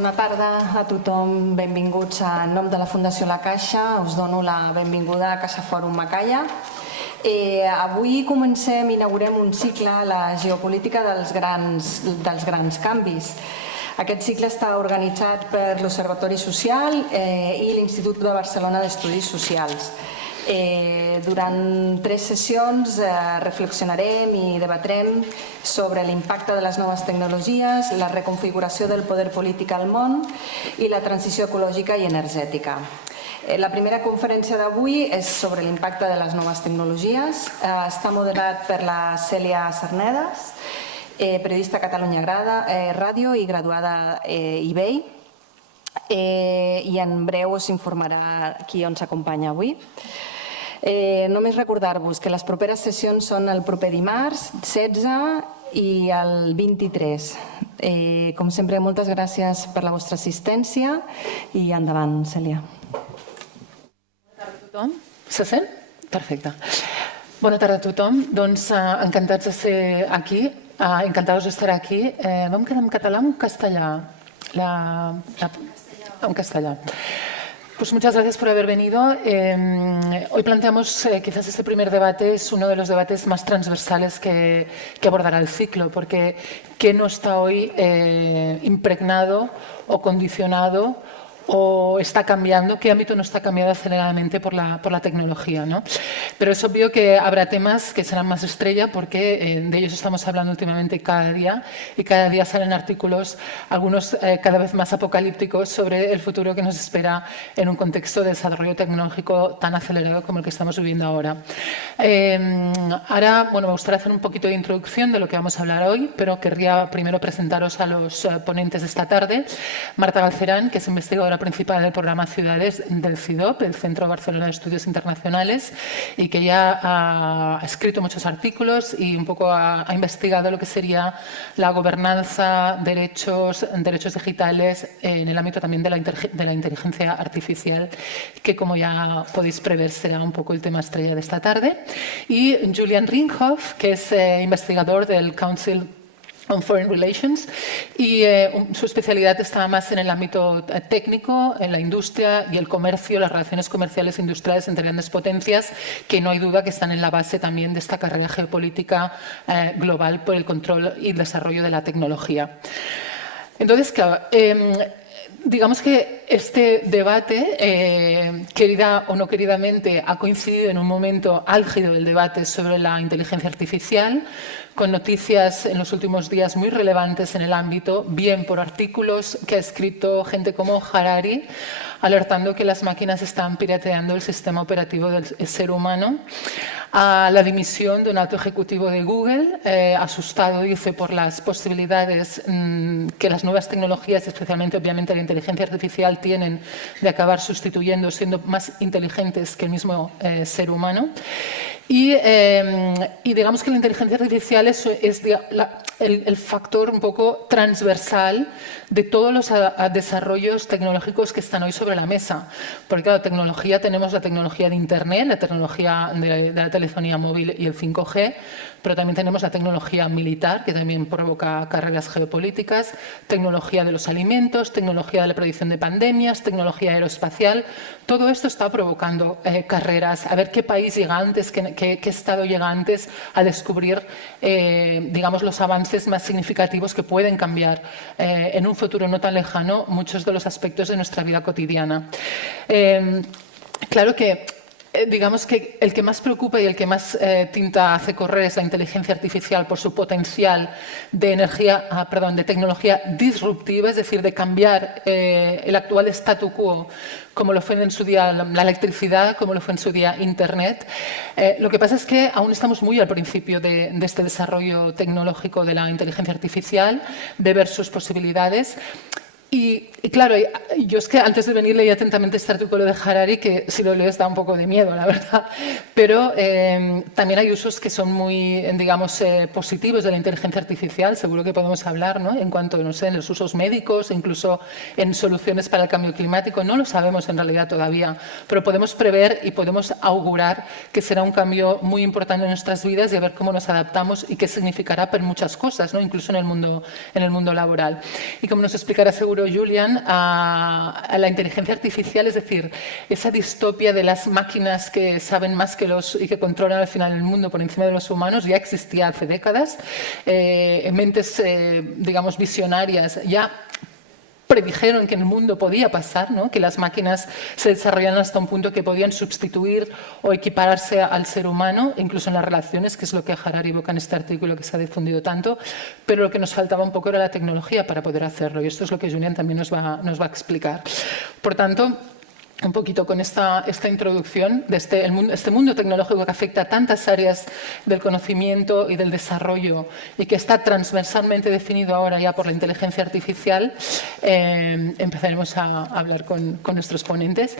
Bona tarda a tothom, benvinguts en nom de la Fundació La Caixa. Us dono la benvinguda a Caixa Fòrum Macaya. Avui inaugurem un cicle, la geopolítica dels grans canvis. Aquest cicle està organitzat per l'Observatori Social i l'Institut de Barcelona d'Estudis Socials. Durant 3 sessions reflexionarem i debatrem sobre l'impacte de les noves tecnologies, la reconfiguració del poder polític al món i la transició ecològica i energètica. La primera conferència d'avui és sobre l'impacte de les noves tecnologies. Està moderat per la Cèlia Cernedas, periodista a Catalunya Ràdio i graduada IBEI. I en breu us informarà qui ens acompanya avui. Només recordar-vos que les properes sessions són el proper dimarts 16 i el 23. Com sempre, moltes gràcies per la vostra assistència i endavant, Cèlia. Bona tarda a tothom. Se sent? Perfecte. Bona tarda a tothom. Doncs encantats de ser aquí, encantados de estar aquí. Vam quedar en català o en castellà? En castellà. Pues muchas gracias por haber venido. Hoy planteamos, quizás este primer debate es uno de los debates más transversales que abordará el ciclo, porque ¿qué no está hoy impregnado o condicionado o está cambiando? ¿Qué ámbito no está cambiando aceleradamente por la tecnología, ¿no? Pero es obvio que habrá temas que serán más estrella porque de ellos estamos hablando últimamente cada día y cada día salen artículos, algunos cada vez más apocalípticos, sobre el futuro que nos espera en un contexto de desarrollo tecnológico tan acelerado como el que estamos viviendo ahora. Ahora, me gustaría hacer un poquito de introducción de lo que vamos a hablar hoy, pero querría primero presentaros a los ponentes de esta tarde. Marta Galcerán, que es investigadora principal del programa Ciudades del CIDOB, el Centro Barcelona de Estudios Internacionales, y que ya ha escrito muchos artículos y un poco ha investigado lo que sería la gobernanza, derechos digitales en el ámbito también de la inteligencia artificial, que como ya podéis prever será un poco el tema estrella de esta tarde. Y Julian Ringhoff, que es investigador del Council on Foreign Relations, y su especialidad está más en el ámbito técnico, en la industria y el comercio, las relaciones comerciales e industriales entre grandes potencias, que no hay duda que están en la base también de esta carrera geopolítica global por el control y el desarrollo de la tecnología. Entonces, claro, digamos que este debate, querida o no queridamente, ha coincidido en un momento álgido del debate sobre la inteligencia artificial, con noticias en los últimos días muy relevantes en el ámbito, bien por artículos que ha escrito gente como Harari, alertando que las máquinas están pirateando el sistema operativo del ser humano, a la dimisión de un alto ejecutivo de Google, asustado, dice, por las posibilidades que las nuevas tecnologías, especialmente obviamente la inteligencia artificial, tienen de acabar sustituyendo, siendo más inteligentes que el mismo ser humano. Y digamos que la inteligencia artificial es el factor un poco transversal de todos los desarrollos tecnológicos que están hoy sobre la mesa. Porque claro, tecnología, tenemos la tecnología de Internet, la tecnología de la telefonía móvil y el 5G, pero también tenemos la tecnología militar, que también provoca carreras geopolíticas, tecnología de los alimentos, tecnología de la predicción de pandemias, tecnología aeroespacial. Todo esto está provocando carreras. A ver qué país llega antes, qué estado llega antes a descubrir, digamos, los avances más significativos que pueden cambiar en un futuro no tan lejano muchos de los aspectos de nuestra vida cotidiana. Claro que digamos que el que más preocupa y el que más tinta hace correr es la inteligencia artificial por su potencial de de tecnología disruptiva, es decir, de cambiar el actual statu quo, como lo fue en su día la electricidad, como lo fue en su día Internet. Lo que pasa es que aún estamos muy al principio de este desarrollo tecnológico de la inteligencia artificial, de ver sus posibilidades. Y claro, yo es que antes de venir leí atentamente este artículo de Harari, que si lo lees da un poco de miedo, la verdad. Pero también hay usos que son muy, digamos, positivos de la inteligencia artificial, seguro que podemos hablar, ¿no? En cuanto, no sé, en los usos médicos, incluso en soluciones para el cambio climático. No lo sabemos en realidad todavía, pero podemos prever y podemos augurar que será un cambio muy importante en nuestras vidas y a ver cómo nos adaptamos y qué significará para muchas cosas, ¿no? Incluso en el mundo laboral. Y como nos explicará seguro reconfiguró Julian a la inteligencia artificial, es decir, esa distopia de las máquinas que saben más que y que controlan al final el mundo por encima de los humanos, ya existía hace décadas. Mentes, digamos, visionarias ya predijeron que en el mundo podía pasar, ¿no? Que las máquinas se desarrollaran hasta un punto que podían sustituir o equipararse al ser humano, incluso en las relaciones, que es lo que Harari evoca en este artículo que se ha difundido tanto, pero lo que nos faltaba un poco era la tecnología para poder hacerlo, y esto es lo que Julian también nos va a explicar. Por tanto, un poquito con esta introducción de este mundo tecnológico que afecta a tantas áreas del conocimiento y del desarrollo y que está transversalmente definido ahora ya por la inteligencia artificial, empezaremos a hablar con nuestros ponentes.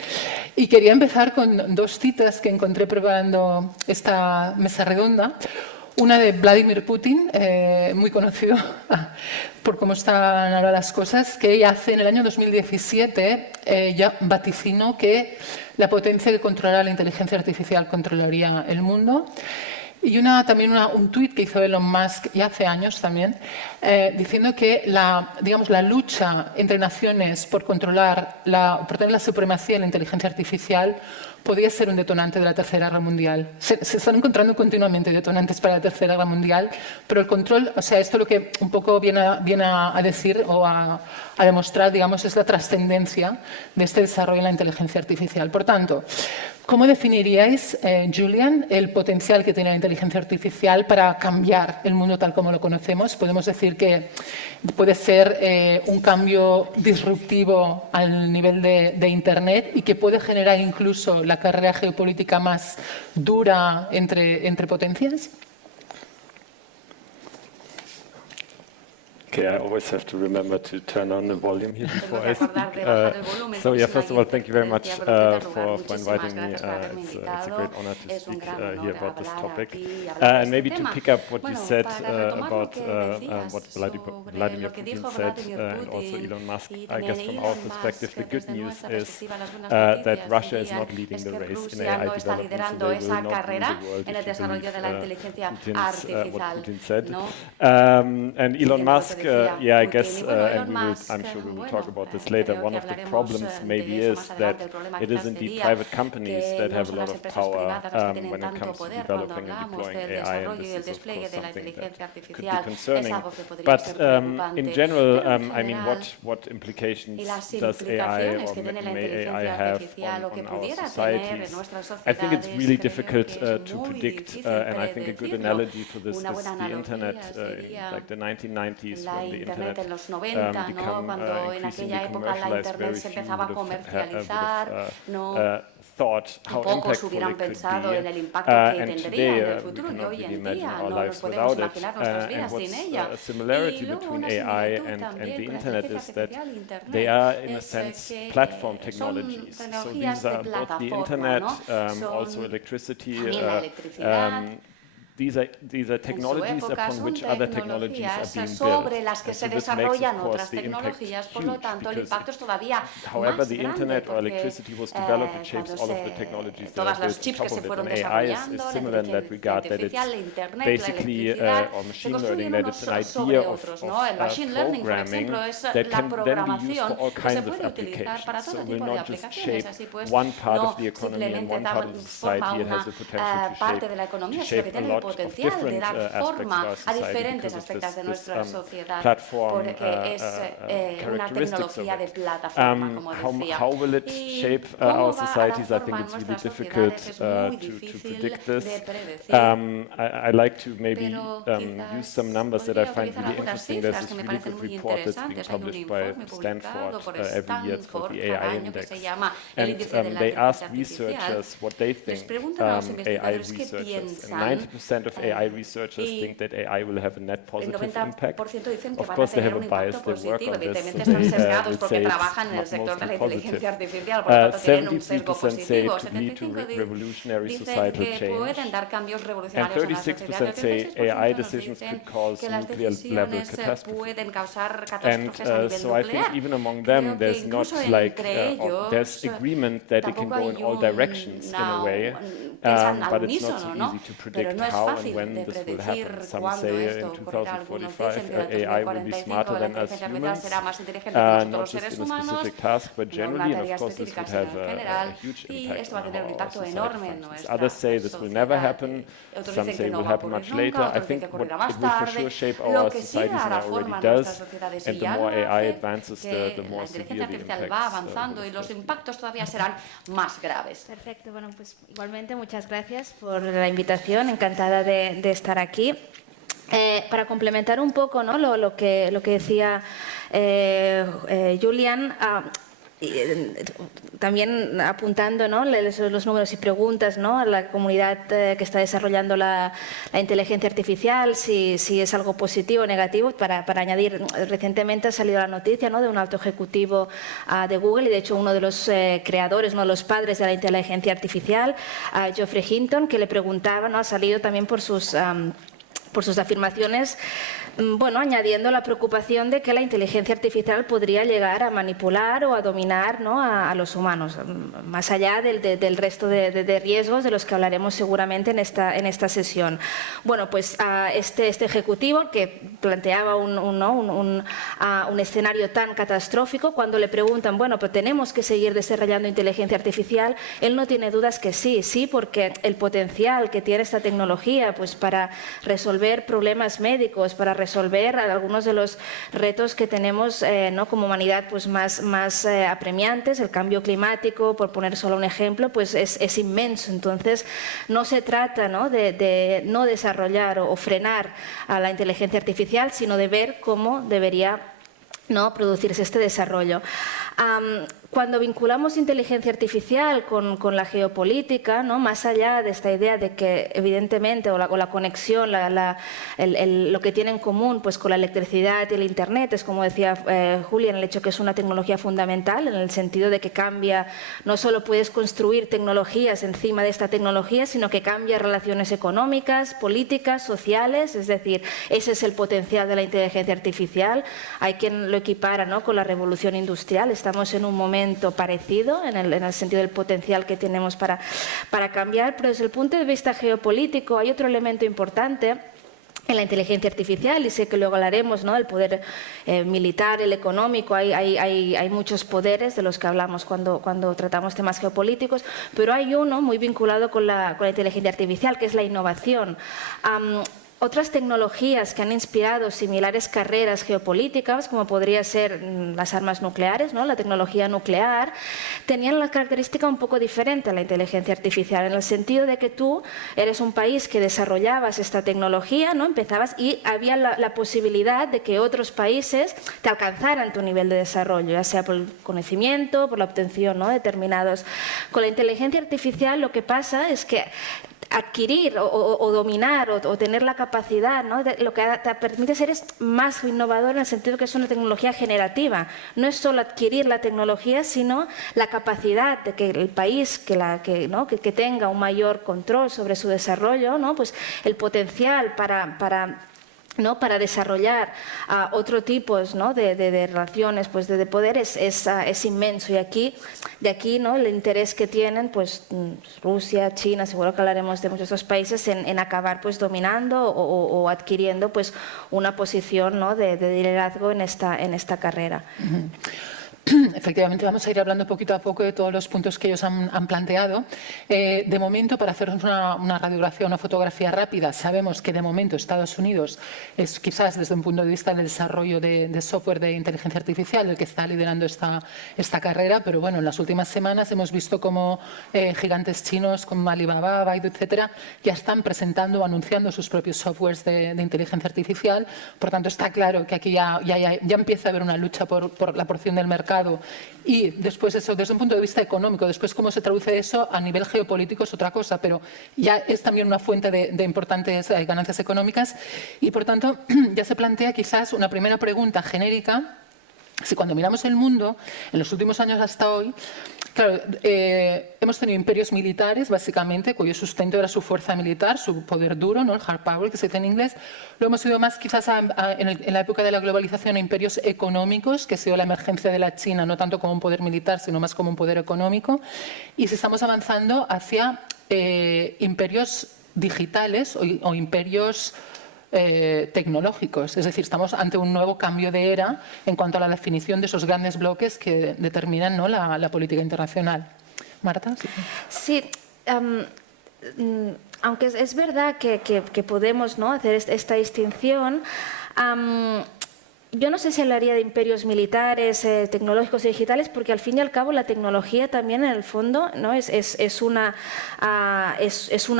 Y quería empezar con dos citas que encontré preparando esta mesa redonda. Una de Vladimir Putin, muy conocido por cómo están ahora las cosas, que ella hace en el año 2017, ya vaticinó que la potencia que controlará la inteligencia artificial controlaría el mundo. Y también un tuit que hizo Elon Musk ya hace años también, diciendo que la lucha entre naciones por tener la supremacía en la inteligencia artificial podía ser un detonante de la Tercera Guerra Mundial. Se están encontrando continuamente detonantes para la Tercera Guerra Mundial, pero el control, o sea, esto lo que un poco viene a decir o a demostrar, digamos, es la trascendencia de este desarrollo en la inteligencia artificial. Por tanto, ¿cómo definiríais, Julian, el potencial que tiene la inteligencia artificial para cambiar el mundo tal como lo conocemos? Podemos decir que puede ser un cambio disruptivo al nivel de Internet y que puede generar incluso la carrera geopolítica más dura entre potencias. Okay, I always have to remember to turn on the volume here before I speak. So yeah, first of all, thank you very much for inviting me. It's a great honor to speak here about this topic. And maybe to pick up what you said about what Vladimir Putin said and also Elon Musk, I guess from our perspective, the good news is that Russia is not leading the race in AI development, so they will not rule the world if you believe what Putin said. And Elon Musk, yeah, I guess, and I'm sure we will talk about this later. One of the problems maybe is that it is indeed private companies that have a lot of power when it comes to developing and deploying AI, and this is of course something that could be concerning. But in general, I mean, what implications does AI or may AI have on our societies? I think it's really difficult to predict, and I think a good analogy for this is the internet in like the 1990s. Internet en los 90, ¿no? Cuando en aquella época la Internet se empezaba a comercializar, ¿no? Pocos hubieran pensado en el impacto que tendría en el futuro, que hoy en día no nos podemos imaginar nuestras vidas sin ella. Y luego una similitud también con la inteligencia artificial e Internet es que son tecnologías de plataforma, ¿no? Son también la electricidad. These are technologies upon which other technologies are being sobre las que se desarrollan otras tecnologías, por lo tanto el impacto es todavía más grande porque todas las chips que se fueron desarrollando, la inteligencia artificial, la Internet, la electricidad, se construyen unos sobre otros, ¿no? El machine learning, por ejemplo, es la programación que se puede utilizar para todo tipo de aplicaciones, así pues no simplemente forma una parte de la economía, sino que tiene el potencial de dar forma a diferentes aspectos de nuestra sociedad, porque es una tecnología de plataforma, como decía. How will it shape our societies? I think it's really difficult to predict this. I like to maybe use some numbers that I find really interesting. There's this really good report that's being published by Stanford every year. It's called the AI Index. And they ask researchers what they think AI researchers. And 90% of AI researchers think that AI will have a net positive impact. Of course, they have a bias. They work on this. They say it's mostly positive. 70% say it could lead to revolutionary societal change. And 36% say AI decisions could cause nuclear-level catastrophe. And so I think even among them, there's not like there's agreement that it can go in all directions in a way, but it's not so easy to predict how and when this will happen. Some say in 2045 AI will be smarter than us humans, not just in a specific task, but generally, and of course this would have a huge impact on how our society functions. Others say this will never happen, some say it will happen much later. I think it will for sure shape our societies, and it already does, and the more AI advances, the more severe the impacts. Y los impactos todavía serán más graves. Perfecto, bueno, pues igualmente muchas gracias por la invitación, encantada de estar aquí. Para complementar un poco, ¿no?, lo que decía Julian, también apuntando, ¿no?, los números y preguntas, ¿no?, a la comunidad que está desarrollando la inteligencia artificial, si es algo positivo o negativo. Para añadir, recientemente ha salido la noticia, ¿no?, de un alto ejecutivo de Google, y de hecho uno de los creadores, uno de los padres de la inteligencia artificial, Geoffrey Hinton, que le preguntaba, ¿no?, ha salido también por sus afirmaciones, bueno, añadiendo la preocupación de que la inteligencia artificial podría llegar a manipular o a dominar, ¿no?, a los humanos, más allá del resto de riesgos de los que hablaremos seguramente en esta sesión. Bueno, pues este ejecutivo que planteaba un escenario tan catastrófico, cuando le preguntan, bueno, pero tenemos que seguir desarrollando inteligencia artificial, él no tiene dudas que sí, porque el potencial que tiene esta tecnología, pues para resolver problemas médicos, para resolver algunos de los retos que tenemos, ¿no?, como humanidad, pues más apremiantes, el cambio climático, por poner solo un ejemplo, pues es inmenso. Entonces, no se trata, ¿no?, de no desarrollar o frenar a la inteligencia artificial, sino de ver cómo debería, ¿no?, producirse este desarrollo. Cuando vinculamos inteligencia artificial con la geopolítica, ¿no?, más allá de esta idea de que evidentemente, o la conexión, lo que tiene en común, pues con la electricidad y el Internet, es como decía Julian, el hecho que es una tecnología fundamental, en el sentido de que cambia, no solo puedes construir tecnologías encima de esta tecnología, sino que cambia relaciones económicas, políticas, sociales. Es decir, ese es el potencial de la inteligencia artificial. Hay quien lo equipara, ¿no?, con la revolución industrial. Estamos en un momento parecido en el sentido del potencial que tenemos para cambiar, pero desde el punto de vista geopolítico hay otro elemento importante en la inteligencia artificial, y sé que luego hablaremos, ¿no?, del poder militar, el económico. Hay muchos poderes de los que hablamos cuando tratamos temas geopolíticos, pero hay uno muy vinculado con la inteligencia artificial, que es la innovación. Otras tecnologías que han inspirado similares carreras geopolíticas, como podría ser las armas nucleares, ¿no?, la tecnología nuclear, tenían la característica un poco diferente a la inteligencia artificial, en el sentido de que tú eres un país que desarrollabas esta tecnología, ¿no?, empezabas, y había la posibilidad de que otros países te alcanzaran tu nivel de desarrollo, ya sea por el conocimiento, por la obtención, ¿no?, de determinados. Con la inteligencia artificial lo que pasa es que adquirir o dominar o tener la capacidad, ¿no?, lo que te permite ser es más innovador, en el sentido que es una tecnología generativa. No es solo adquirir la tecnología, sino la capacidad de que el país que tenga un mayor control sobre su desarrollo, ¿no?, pues el potencial para desarrollar otro tipo, ¿no?, de relaciones, pues de poder es inmenso. Y de aquí, ¿no?, el interés que tienen, pues Rusia, China, seguro que hablaremos de muchos otros países, en acabar pues dominando o adquiriendo pues una posición, ¿no?, de liderazgo en esta carrera. Efectivamente, vamos a ir hablando poquito a poco de todos los puntos que ellos han planteado. De momento, para hacernos una radiografía, una fotografía rápida, sabemos que de momento Estados Unidos es quizás desde un punto de vista del desarrollo de software de inteligencia artificial el que está liderando esta carrera, pero bueno, en las últimas semanas hemos visto cómo gigantes chinos como Alibaba, Baidu, etcétera, ya están presentando o anunciando sus propios softwares de inteligencia artificial. Por tanto, está claro que aquí ya empieza a haber una lucha por la porción del mercado. Y después eso, desde un punto de vista económico, después cómo se traduce eso a nivel geopolítico es otra cosa, pero ya es también una fuente de importantes ganancias económicas. Y por tanto, ya se plantea quizás una primera pregunta genérica. Si cuando miramos el mundo, en los últimos años hasta hoy, claro, hemos tenido imperios militares, básicamente, cuyo sustento era su fuerza militar, su poder duro, ¿no?, el hard power, que se dice en inglés. Lo hemos ido más quizás en la época de la globalización a imperios económicos, que ha sido la emergencia de la China, no tanto como un poder militar, sino más como un poder económico. Y si estamos avanzando hacia imperios digitales o imperios tecnológicos. Es decir, estamos ante un nuevo cambio de era en cuanto a la definición de esos grandes bloques que determinan, ¿no?, la política internacional. Marta. Sí. Aunque es verdad que podemos, ¿no?, hacer esta distinción, yo no sé si hablaría de imperios militares, tecnológicos y digitales, porque al fin y al cabo la tecnología también en el fondo, ¿no?, es una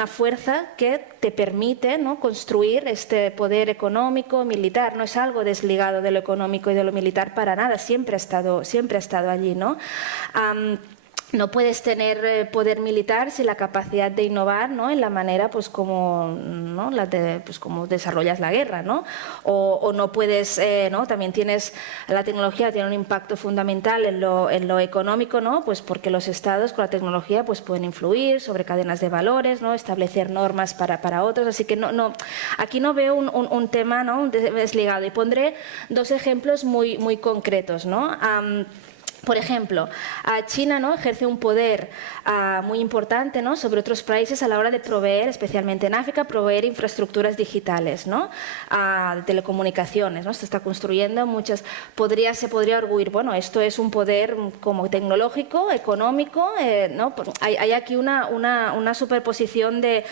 fuerza que te permite, ¿no?, construir este poder económico, militar. No es algo desligado de lo económico y de lo militar para nada, siempre ha estado allí, ¿no? No puedes tener poder militar sin la capacidad de innovar, ¿no?, en la manera como desarrollas la guerra, ¿no? O no puedes, ¿no?, también la tecnología tiene un impacto fundamental en lo económico, ¿no?, pues porque los estados con la tecnología pues pueden influir sobre cadenas de valores, ¿no?, establecer normas para otros, así que aquí no veo un tema, ¿no?, desligado. Y pondré dos ejemplos muy concretos, ¿no? Por ejemplo, China, ¿no?, ejerce un poder muy importante, ¿no?, sobre otros países a la hora de proveer, especialmente en África, proveer infraestructuras digitales, ¿no?, telecomunicaciones, ¿no? Se está construyendo muchas. Se podría arguir, bueno, esto es un poder como tecnológico, económico, ¿no? Hay aquí una superposición de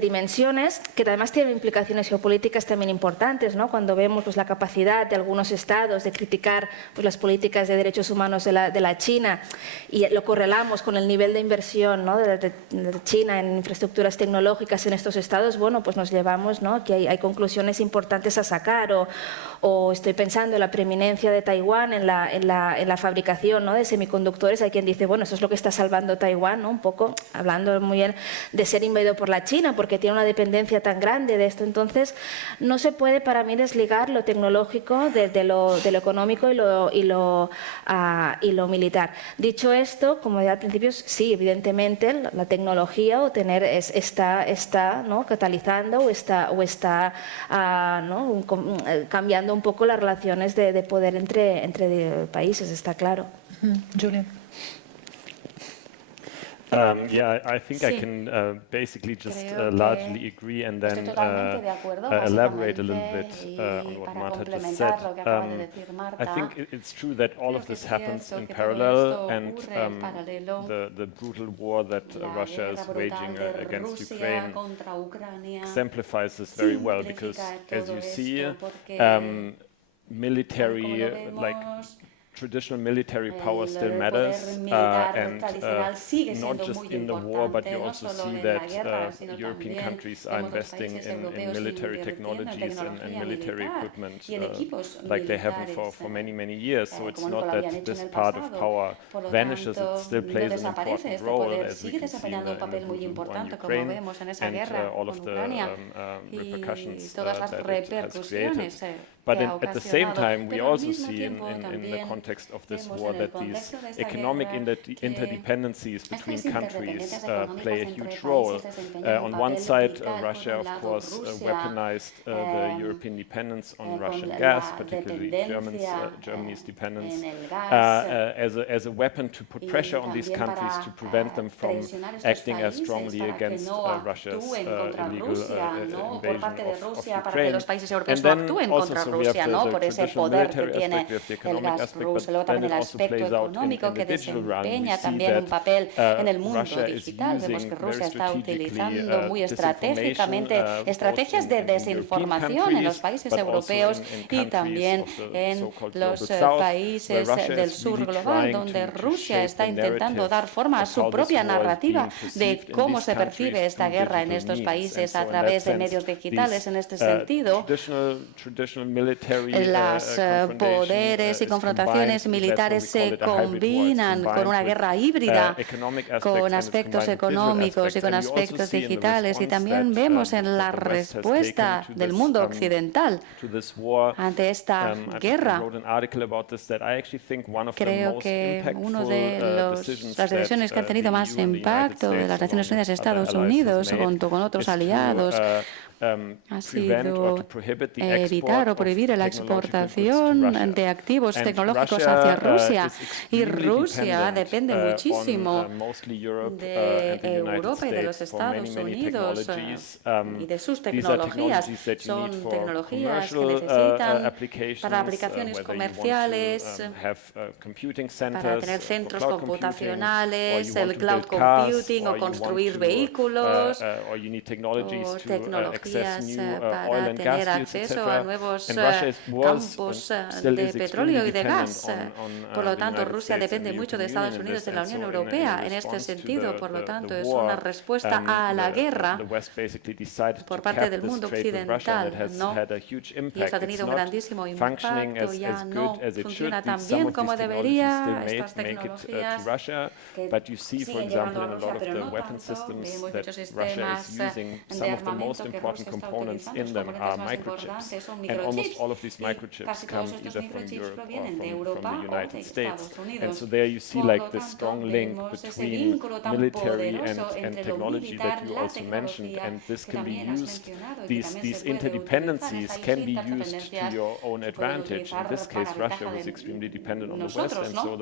dimensiones que además tienen implicaciones geopolíticas también importantes, ¿no? Cuando vemos pues la capacidad de algunos estados de criticar pues las políticas de derechos humanos de la China y lo correlamos con el nivel de inversión, ¿no?, de China en infraestructuras tecnológicas en estos estados, bueno, pues nos llevamos, ¿no?, que hay conclusiones importantes a sacar, o estoy pensando en la preeminencia de Taiwán en la fabricación, ¿no?, de semiconductores. Hay quien dice, bueno, eso es lo que está salvando Taiwán, ¿no?, un poco hablando muy bien de ser invadido por la China, porque tiene una dependencia tan grande de esto. Entonces, no se puede para mí desligar lo tecnológico de lo económico y lo militar. Dicho esto, como decía al principio, sí, evidentemente la tecnología está ¿no?, catalizando o está ¿no?, cambiando un poco las relaciones de poder entre países, está claro. Julian. Yeah, I think I can basically just largely agree and then elaborate a little bit on what Marta just said. I think it's true that all of this happens in parallel, and the brutal war that Russia is waging against Ukraine exemplifies this very well, because as you see, traditional military power still matters, and not just in the war, but you also see that European countries are investing in military technologies and military equipment like they haven't for many years. So it's not that this part of power vanishes, it still plays an important role, as we can see in the brutal war in Ukraine and all of the repercussions that it has created. But at the same time, we also see in the context of this war that these economic interdependencies between countries play a huge role. On one side, Russia, of course, weaponized the European dependence on Russian gas, particularly Germany's dependence, as a weapon to put pressure on these countries to prevent them from acting as strongly against Russia's illegal invasion of Ukraine. And then also Rusia, ¿no?, por ese poder que tiene el gas ruso. Luego también el aspecto económico que desempeña también un papel en el mundo digital. Vemos que Rusia está utilizando muy estratégicamente estrategias de desinformación en los países europeos y también en los países del sur global, donde Rusia está intentando dar forma a su propia narrativa de cómo se percibe esta guerra en estos países a través de medios digitales. En este sentido, los poderes y confrontaciones militares se combinan con una guerra híbrida, con aspectos económicos y con aspectos digitales, y también vemos en la respuesta del mundo occidental ante esta guerra. Creo que una de las decisiones que han tenido más impacto de las Naciones Unidas y Estados Unidos, junto con otros aliados, ha sido evitar o prohibir la exportación de activos tecnológicos hacia Rusia. Y Rusia depende muchísimo de Europa y de los Estados Unidos y de sus tecnologías. Son tecnologías que necesitan para aplicaciones comerciales, para tener centros computacionales, el cloud computing o construir vehículos, o tecnologías para tener acceso a nuevos campos de petróleo y de gas. Por lo tanto, Rusia depende mucho de Estados Unidos y de la Unión Europea en este sentido. Por lo tanto, es una respuesta a la guerra por parte del mundo occidental, ¿no? Y eso ha tenido un grandísimo impacto. Ya no funciona tan bien como debería estas tecnologías que siguen llegando a Rusia, pero no tanto. Vemos muchos sistemas de armamento que Rusia está utilizando. Los componentes más importantes son microchips, y casi todos estos microchips provienen de Europa o de Estados Unidos. Por lo tanto, vemos ese vínculo tan poderoso entre lo militar, la tecnología, que también has mencionado, y que también se puede utilizar. Esta interdependencia se puede utilizar para ventaja de nosotros, ¿no?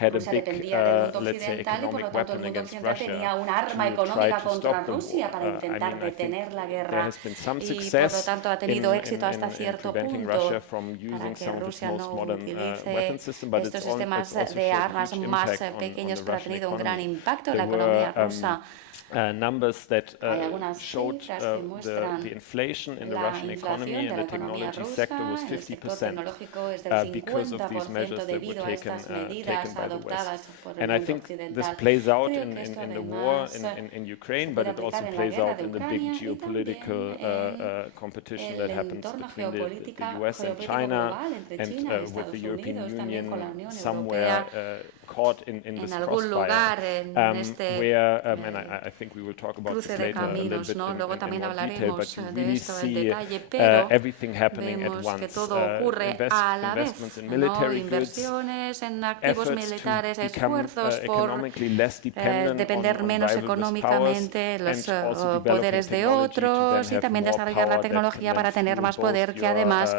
Rusia dependía del mundo occidental y, por lo tanto, el mundo occidental tenía un arma económica contra Rusia para intentar detener la guerra. Y, por lo tanto, ha tenido éxito hasta cierto punto para que Rusia no utilice estos sistemas de armas más pequeños, pero ha tenido un gran impacto en la economía rusa. Numbers that Hay algunas showed cifras que muestran the inflation in the la Russian inflación economy de and la the economía technology rusa sector was en el sector 50% tecnológico es del because of these measures 50% that were debido a estas medidas taken by the adoptadas West. por el And I mundo think this occidental. plays out Creo in que esto the war además in Ukraine, se but puede it also aplicar en la plays guerra out de in the Ucrania big y geopolitical también competition el that happens entorno between the geopolítica US and geopolítico China global entre and China y with the Estados European Unidos, también con la Union Unión somewhere Europea caught in this en algún lugar en este where, and I think we will talk about this cruce de later a little caminos, bit ¿no? Luego in también more detail, but hablaremos you de really esto en see detalle, pero everything happening at vemos once. que todo ocurre a la vez, Investments in ¿no? military goods, Inversiones en activos efforts to militares, become esfuerzos por economically less dependent depender on menos rival económicamente powers, los and also poderes de developing otros technology y to también then have desarrollar more la tecnología para tener más poder que además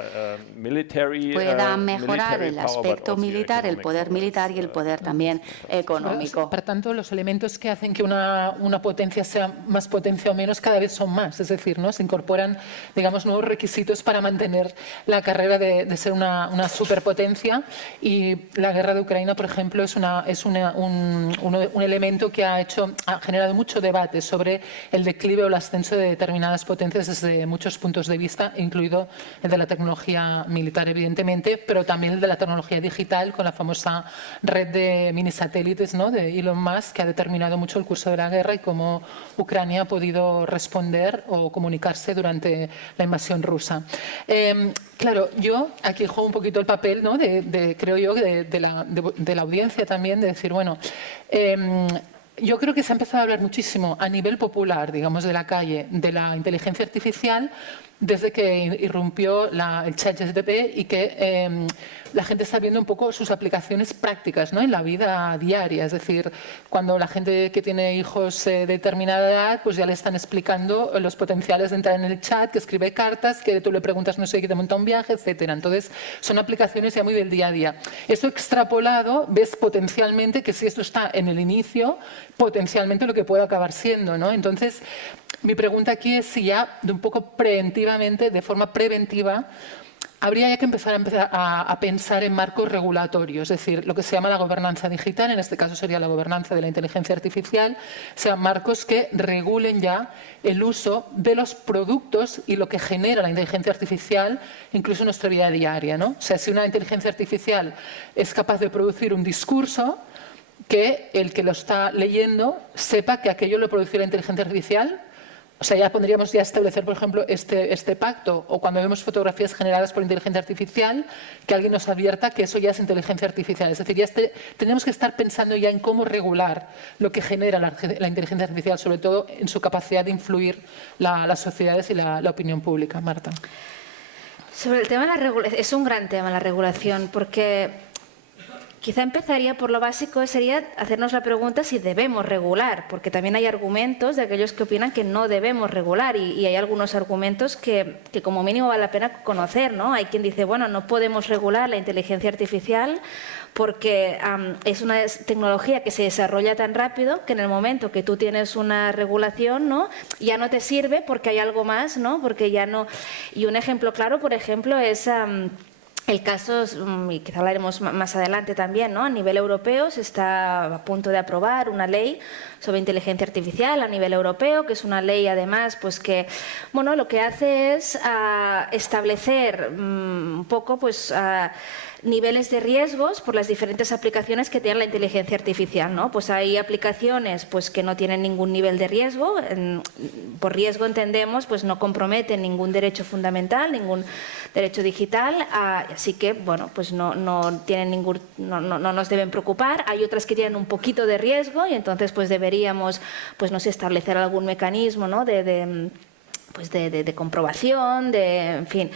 pueda mejorar el aspecto militar, el poder militar y el poder también económico. Por tanto, los elementos que hacen que una potencia sea más potencia o menos cada vez son más, es decir, ¿no? Se incorporan, digamos, nuevos requisitos para mantener la carrera de ser una superpotencia, y la guerra de Ucrania, por ejemplo, es un elemento que ha generado mucho debate sobre el declive o el ascenso de determinadas potencias desde muchos puntos de vista, incluido el de la tecnología militar, evidentemente, pero también el de la tecnología digital con la famosa red de minisatélites, ¿no?, de Elon Musk, que ha determinado mucho el curso de la guerra y cómo Ucrania ha podido responder o comunicarse durante la invasión rusa. Claro, yo aquí juego un poquito el papel, ¿no?, creo yo, de la audiencia también, de decir, bueno, yo creo que se ha empezado a hablar muchísimo a nivel popular, digamos, de la calle, de la inteligencia artificial desde que irrumpió el ChatGPT y que la gente está viendo un poco sus aplicaciones prácticas, ¿no?, en la vida diaria. Es decir, cuando la gente que tiene hijos de determinada edad, pues ya le están explicando los potenciales de entrar en el chat, que escribe cartas, que tú le preguntas no sé qué, te monta un viaje, etcétera. Entonces, son aplicaciones ya muy del día a día. Esto extrapolado, ves potencialmente que si esto está en el inicio, potencialmente lo que puede acabar siendo, ¿no? Entonces, mi pregunta aquí es si ya de un poco preventivamente, de forma preventiva, habría ya que empezar a pensar en marcos regulatorios, es decir, lo que se llama la gobernanza digital, en este caso sería la gobernanza de la inteligencia artificial, sean marcos que regulen ya el uso de los productos y lo que genera la inteligencia artificial, incluso en nuestra vida diaria, ¿no? O sea, si una inteligencia artificial es capaz de producir un discurso, que el que lo está leyendo sepa que aquello lo produce la inteligencia artificial. O sea, ya podríamos establecer, por ejemplo, este pacto, o cuando vemos fotografías generadas por inteligencia artificial, que alguien nos advierta que eso ya es inteligencia artificial. Es decir, tenemos que estar pensando ya en cómo regular lo que genera la inteligencia artificial, sobre todo en su capacidad de influir las sociedades y la opinión pública. Marta. Sobre el tema de la regulación, es un gran tema la regulación, porque Quizá empezaría por lo básico, sería hacernos la pregunta si debemos regular, porque también hay argumentos de aquellos que opinan que no debemos regular y hay algunos argumentos que como mínimo vale la pena conocer, ¿no? Hay quien dice, bueno, no podemos regular la inteligencia artificial porque es una tecnología que se desarrolla tan rápido que en el momento que tú tienes una regulación, ¿no?, ya no te sirve porque hay algo más, ¿no? Porque ya no... Y un ejemplo claro, por ejemplo, es... el caso, y quizá hablaremos más adelante también, ¿no? A nivel europeo se está a punto de aprobar una ley sobre inteligencia artificial a nivel europeo, que es una ley además pues que, bueno, lo que hace es establecer un poco pues niveles de riesgos por las diferentes aplicaciones que tiene la inteligencia artificial, ¿no? Pues hay aplicaciones pues que no tienen ningún nivel de riesgo. Por riesgo entendemos pues no comprometen ningún derecho fundamental, ningún derecho digital, así que bueno, pues no tienen ningún, no nos deben preocupar. Hay otras que tienen un poquito de riesgo y entonces pues deberíamos pues no sé, establecer algún mecanismo, ¿no?, de comprobación, en fin.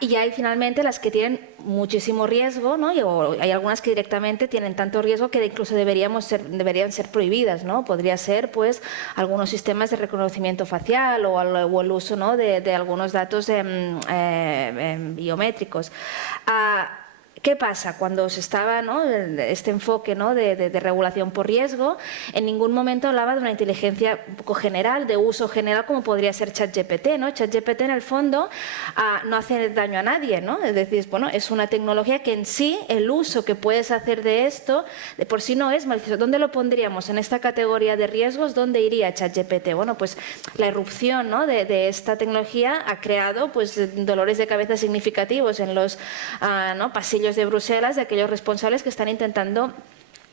Y hay finalmente las que tienen muchísimo riesgo, ¿no? O hay algunas que directamente tienen tanto riesgo que incluso deberían ser prohibidas, ¿no? Podría ser pues algunos sistemas de reconocimiento facial o el uso, ¿no?, de algunos datos biométricos. ¿Qué pasa? Cuando se estaba, ¿no?, este enfoque, ¿no?, de regulación por riesgo, en ningún momento hablaba de una inteligencia un poco general, de uso general, como podría ser ChatGPT, ¿no? ChatGPT en el fondo no hace daño a nadie, ¿no? Es decir, bueno, es una tecnología que en sí, el uso que puedes hacer de esto, de por sí no es malicioso. ¿Dónde lo pondríamos? En esta categoría de riesgos, ¿dónde iría ChatGPT? Bueno, pues la irrupción, ¿no?, de esta tecnología ha creado pues dolores de cabeza significativos en los pasillos de Bruselas de aquellos responsables que están intentando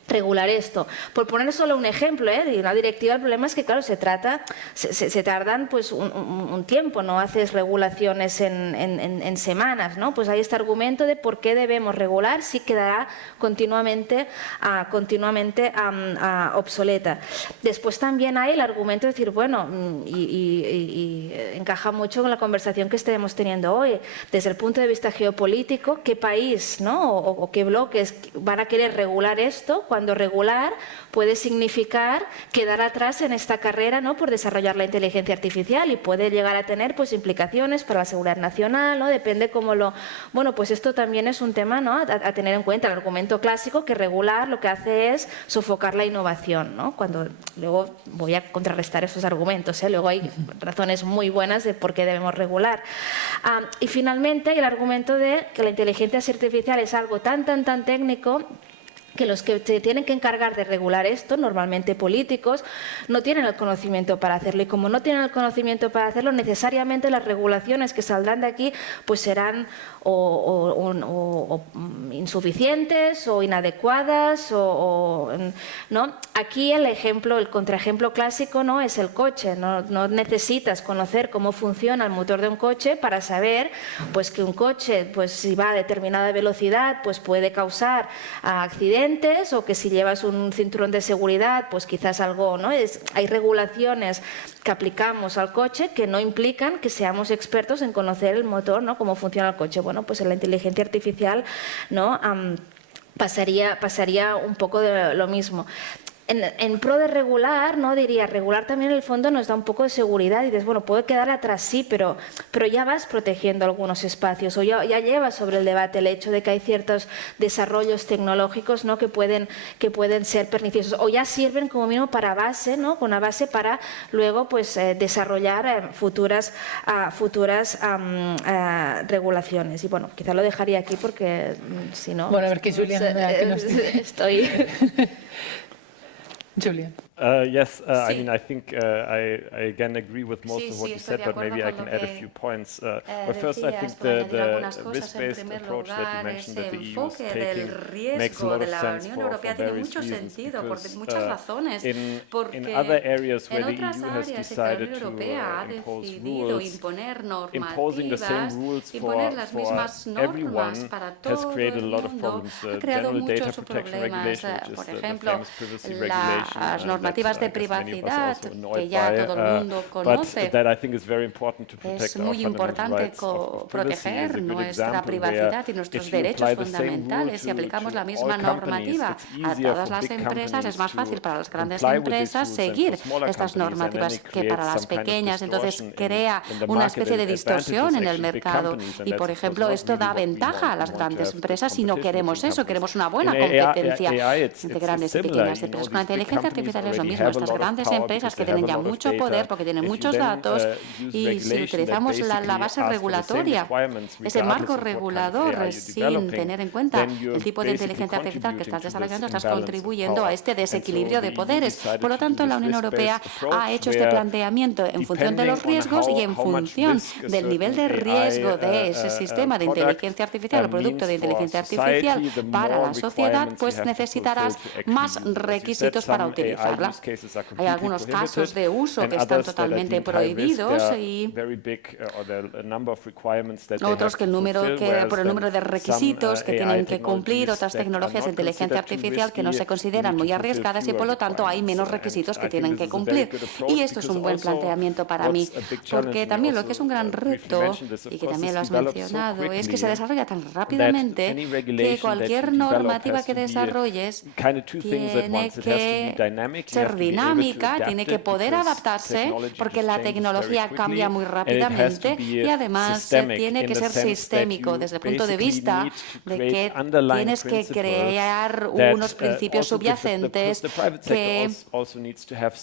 regular esto. Por poner solo un ejemplo de una directiva, el problema es que, claro, se tardan pues un tiempo, no haces regulaciones en semanas, ¿no? Pues hay este argumento de por qué debemos regular si quedará continuamente obsoleta. Después también hay el argumento de decir, bueno, y encaja mucho con la conversación que estemos teniendo hoy, desde el punto de vista geopolítico, ¿qué país, ¿no?, o qué bloques van a querer regular esto? Cuando regular puede significar quedar atrás en esta carrera, ¿no?, por desarrollar la inteligencia artificial y puede llegar a tener pues implicaciones para la seguridad nacional, ¿no? Depende cómo lo... Bueno, pues esto también es un tema, ¿no?, a tener en cuenta. El argumento clásico que regular lo que hace es sofocar la innovación, ¿no? Cuando luego voy a contrarrestar esos argumentos, luego hay razones muy buenas de por qué debemos regular. Y finalmente hay el argumento de que la inteligencia artificial es algo tan técnico que los que se tienen que encargar de regular esto, normalmente políticos, no tienen el conocimiento para hacerlo. Y como no tienen el conocimiento para hacerlo, necesariamente las regulaciones que saldrán de aquí pues serán o insuficientes o inadecuadas ¿no? Aquí el contraejemplo clásico, ¿no?, es el coche. No necesitas conocer cómo funciona el motor de un coche para saber pues que un coche, pues si va a determinada velocidad, pues puede causar accidentes, o que si llevas un cinturón de seguridad, pues quizás algo, ¿no? Hay regulaciones que aplicamos al coche que no implican que seamos expertos en conocer el motor, ¿no?, cómo funciona el coche. Bueno, pues en la inteligencia artificial, ¿no?, pasaría un poco de lo mismo. En pro de regular, ¿no?, diría, regular también en el fondo nos da un poco de seguridad y dices, bueno, puede quedar atrás, sí, pero ya vas protegiendo algunos espacios o ya llevas sobre el debate el hecho de que hay ciertos desarrollos tecnológicos, ¿no?, que pueden ser perniciosos o ya sirven como mínimo para base, ¿no?, con una base para luego pues desarrollar futuras regulaciones. Y bueno, quizá lo dejaría aquí porque si no... Bueno, a ver que Julián que nos dice. Estoy... Julián. Yes, I mean, I think I again agree with most of what you said, but maybe I can add a few points. But first, I think the risk-based approach that you mentioned that the EU is taking makes a lot of sense for various reasons. Because in other areas where the EU has decided to impose rules, imposing the same rules for everyone has created a lot of problems. The General Data Protection Regulation, which is the famous privacy regulation, las normativas de privacidad, que ya todo el mundo conoce. Es muy importante proteger nuestra privacidad y nuestros derechos fundamentales. Si aplicamos la misma normativa a todas las empresas, es más fácil para las grandes empresas seguir estas normativas que para las pequeñas. Entonces crea una especie de distorsión en el mercado y, por ejemplo, esto da ventaja a las grandes empresas y no queremos eso, queremos una buena competencia entre grandes y pequeñas empresas. Con la inteligencia artificial es lo mismo. Estas grandes empresas que tienen ya mucho poder porque tienen muchos datos y si utilizamos la base regulatoria, ese marco regulador sin tener en cuenta el tipo de inteligencia artificial que estás desarrollando, estás contribuyendo a este desequilibrio de poderes. Por lo tanto, la Unión Europea ha hecho este planteamiento en función de los riesgos y en función del nivel de riesgo de ese sistema de inteligencia artificial o producto de inteligencia artificial para la sociedad, pues necesitarás más requisitos para utilizarla. Hay algunos casos de uso que están totalmente prohibidos y otros que por el número de requisitos que tienen que cumplir, otras tecnologías de inteligencia artificial que no se consideran muy arriesgadas y por lo tanto hay menos requisitos que tienen que cumplir. Y esto es un buen planteamiento para mí, porque también lo que es un gran reto, y que también lo has mencionado, es que se desarrolla tan rápidamente que cualquier normativa que desarrolles tiene que ser dinámica, tiene que poder adaptarse, porque la tecnología cambia muy rápidamente y además tiene que ser sistémico desde el punto de vista de que tienes que crear unos principios subyacentes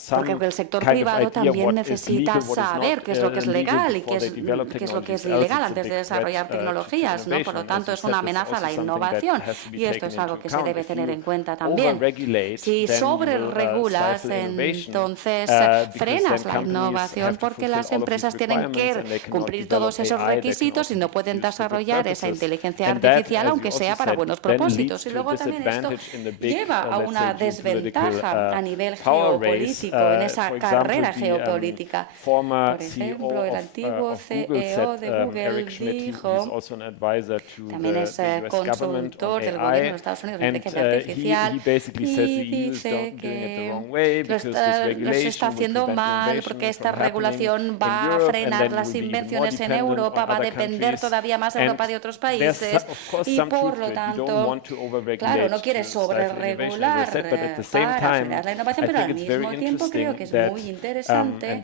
porque el sector privado también necesita saber qué es lo que es legal y qué es lo que es ilegal antes de desarrollar tecnologías, ¿no? Por lo tanto, es una amenaza a la innovación y esto es algo que se debe tener en cuenta también. Si sobreregulas, entonces frenas la innovación porque las empresas tienen que cumplir todos esos requisitos y no pueden desarrollar esa inteligencia artificial, aunque sea para buenos propósitos. Y luego también esto lleva a una desventaja a nivel geopolítico, en esa carrera geopolítica. Por ejemplo, el antiguo CEO de Google dijo, también es consultor del gobierno de Estados Unidos en inteligencia artificial, y dice que lo está haciendo mal porque esta regulación va a frenar las invenciones en Europa, va a depender todavía más de Europa de otros países y por lo tanto, claro, no quiere sobreregular para frenar la innovación, pero al mismo tiempo creo que es muy interesante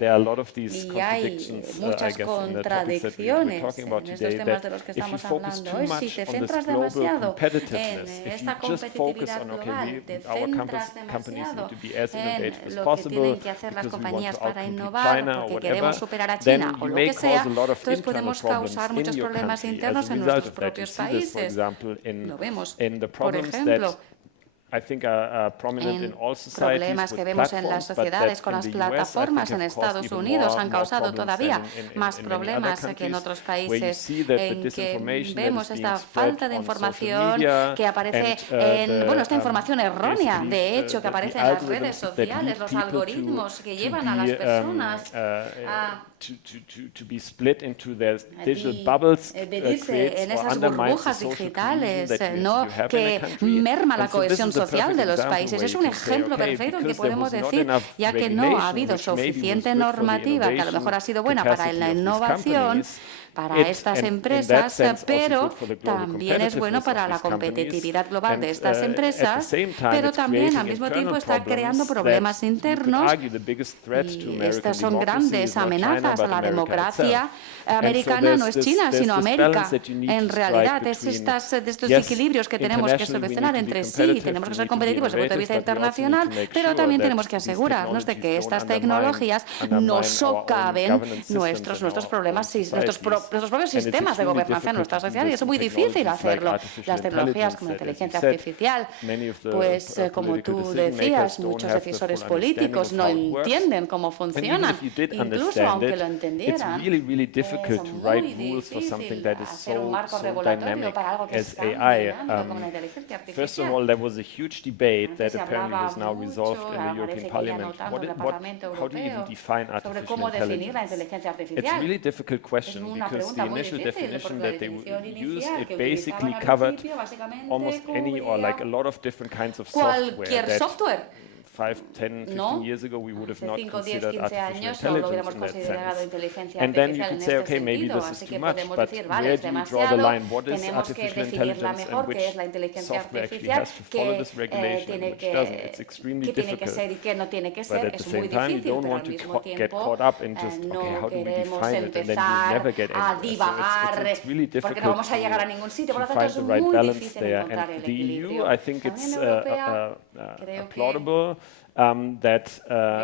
y hay muchas contradicciones en estos temas de los que estamos hablando hoy. Si te centras demasiado en esta competitividad global, te centras demasiado en lo que tienen que hacer las compañías para innovar, porque queremos superar a China o lo que sea, entonces podemos causar muchos problemas internos en nuestros propios países. Lo vemos, por ejemplo, problemas que vemos en las sociedades con las plataformas en Estados Unidos han causado todavía más problemas que en otros países, en que vemos esta falta de información que aparece esta información errónea, de hecho, que aparece en las redes sociales, los algoritmos que llevan a las personas a dividirse en esas burbujas digitales, ¿no? Que merma la cohesión social de los países. Es un ejemplo perfecto en que podemos decir, ya que no ha habido suficiente normativa, que a lo mejor ha sido buena para la innovación, para estas empresas, pero también es bueno para la competitividad global de estas empresas, pero también al mismo tiempo está creando problemas internos y estas son grandes amenazas a la democracia americana. No es China, sino América. En realidad es de estos equilibrios que tenemos que solucionar entre sí y tenemos que ser competitivos desde el punto de vista internacional, pero también tenemos que asegurarnos de que estas tecnologías no socaven nuestros problemas, nuestros propios sistemas de gobernanza en nuestra sociedad, y es muy difícil hacerlo. Las tecnologías como la inteligencia artificial, pues como tú decías, muchos decisores políticos no entienden cómo funcionan, incluso aunque lo entendieran. Es muy difícil hacer un marco regulatorio para algo que es tan dinámico como la inteligencia artificial. First of all, there was a huge debate that apparently is now resolved in the European Parliament. How do you even define artificial intelligence? It's a really difficult question because the initial definition that they used, it basically covered almost any or like a lot of different kinds of software. 5, 10, 15 years ago, we would have not considered artificial no lo intelligence in that sense. inteligencia And then you artificial could en say, este okay, maybe sentido, this is así too que much, podemos but decir, vale, where es do you draw the demasiado, line? What is tenemos que artificial definirla intelligence mejor, and qué es la which inteligencia software actually artificial, has to follow this regulation tiene and which doesn't? It's que extremely tiene que difficult. ser y qué no tiene que But ser, at the es same muy time, you difícil, don't pero want al to mismo get tiempo caught up in just, no okay, how do we queremos define it? And then you never get a anywhere. divagar, So it's really difficult porque no vamos a llegar a ningún sitio, por lo to tanto find es the right muy balance difícil there. encontrar el And the equilibrio. EU, I think La it's Unión Europea creo que applaudable that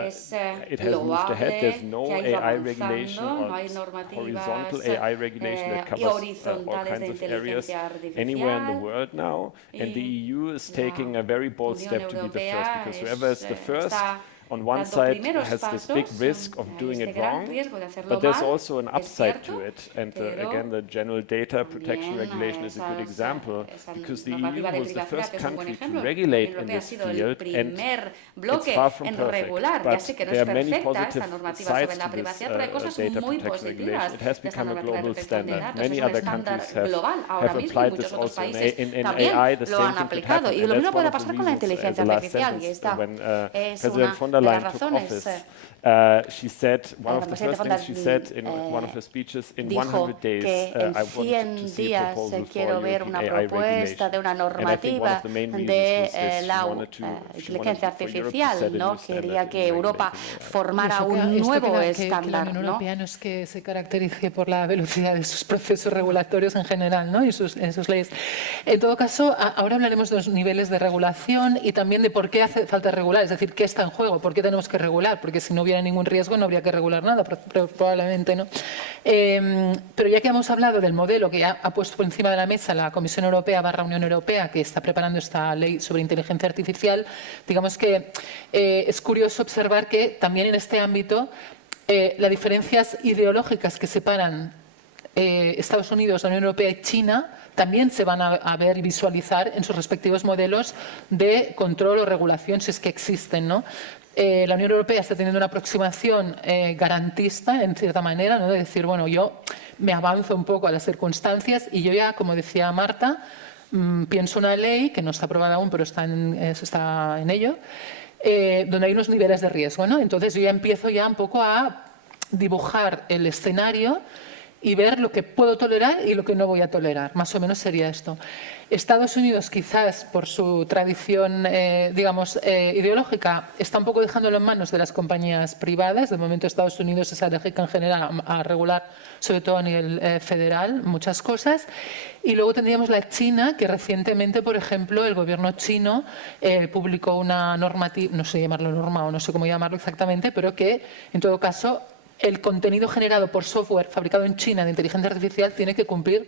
es it has moved ahead. There's no que ha ido AI avanzando, regulation no hay or normativas horizontal AI regulation that covers all horizontales de kinds of areas inteligencia artificial. anywhere in the world now. And the EU is taking a very bold Unión step to be the Europea first, because whoever is the first está on one dando side primeros has this big pasos, risk of doing este it gran wrong, riesgo de hacerlo but there's mal, also an es upside cierto, to it. And pero again, the General Data Protection también Regulation is a good example, esa because the EU normativa de was the privacidad, first que es un buen country to ejemplo. regulate La Unión in Europea ha this sido el field, and primer it's bloque far from en perfect. regular. Ya But sé que no there es are many perfecta positive esta normativa sides sobre la to this privacidad, pero hay cosas data muy protection positivas regulation. It has de esta become a normativa de global protección de standard. datos. Many Es un other estándar countries global ahora have mismo y applied muchos this otros also. países In también AI, the lo same han thing could aplicado. happen. Y And lo mismo that's one puede of the pasar con la reasons, inteligencia the last artificial y sentence, esta when es President una von der de las Leyen took razones. office, she said, one of the first things she said in one of her speeches, in Dijo 100 days, que I en want to 100 see a días proposal for quiero ver European una AI propuesta de una regulation. And I think one normativa of the main reasons de was this. She la wanted to- she inteligencia wanted for Europe to set artificial, a ¿no? new standard Quería in que Europa regulating AI. formara Esto un que nuevo la estándar, Unión ¿no? Europea no es que se caracterice por la velocidad de sus procesos regulatorios en general, ¿no? y sus leyes. En todo caso, ahora hablaremos de los niveles de regulación y también de por qué hace falta regular, es decir, qué está en juego, por qué tenemos que regular, porque si no hubiera ningún riesgo no habría que regular nada, probablemente, ¿no? Pero ya que hemos hablado del modelo que ya ha puesto por encima de la mesa la Comisión Europea / Unión Europea, que está preparando esta ley sobre inteligencia artificial, digamos que es curioso observar que también en este ámbito las diferencias ideológicas que separan Estados Unidos, la Unión Europea y China también se van a ver y visualizar en sus respectivos modelos de control o regulación, si es que existen, ¿no? La Unión Europea está teniendo una aproximación garantista, en cierta manera, ¿no? De decir, bueno, yo me avanzo un poco a las circunstancias y yo ya, como decía Marta, pienso una ley que no está aprobada aún, pero está en ello, donde hay unos niveles de riesgo, ¿no? Entonces yo ya empiezo ya un poco a dibujar el escenario y ver lo que puedo tolerar y lo que no voy a tolerar. Más o menos sería esto. Estados Unidos, quizás por su tradición, digamos, ideológica, está un poco dejándolo en manos de las compañías privadas. De momento Estados Unidos es alérgica en general a regular, sobre todo a nivel federal, muchas cosas. Y luego tendríamos la China, que recientemente, por ejemplo, el gobierno chino publicó una normativa, no sé llamarlo norma o no sé cómo llamarlo exactamente, pero que, en todo caso, el contenido generado por software fabricado en China de inteligencia artificial tiene que cumplir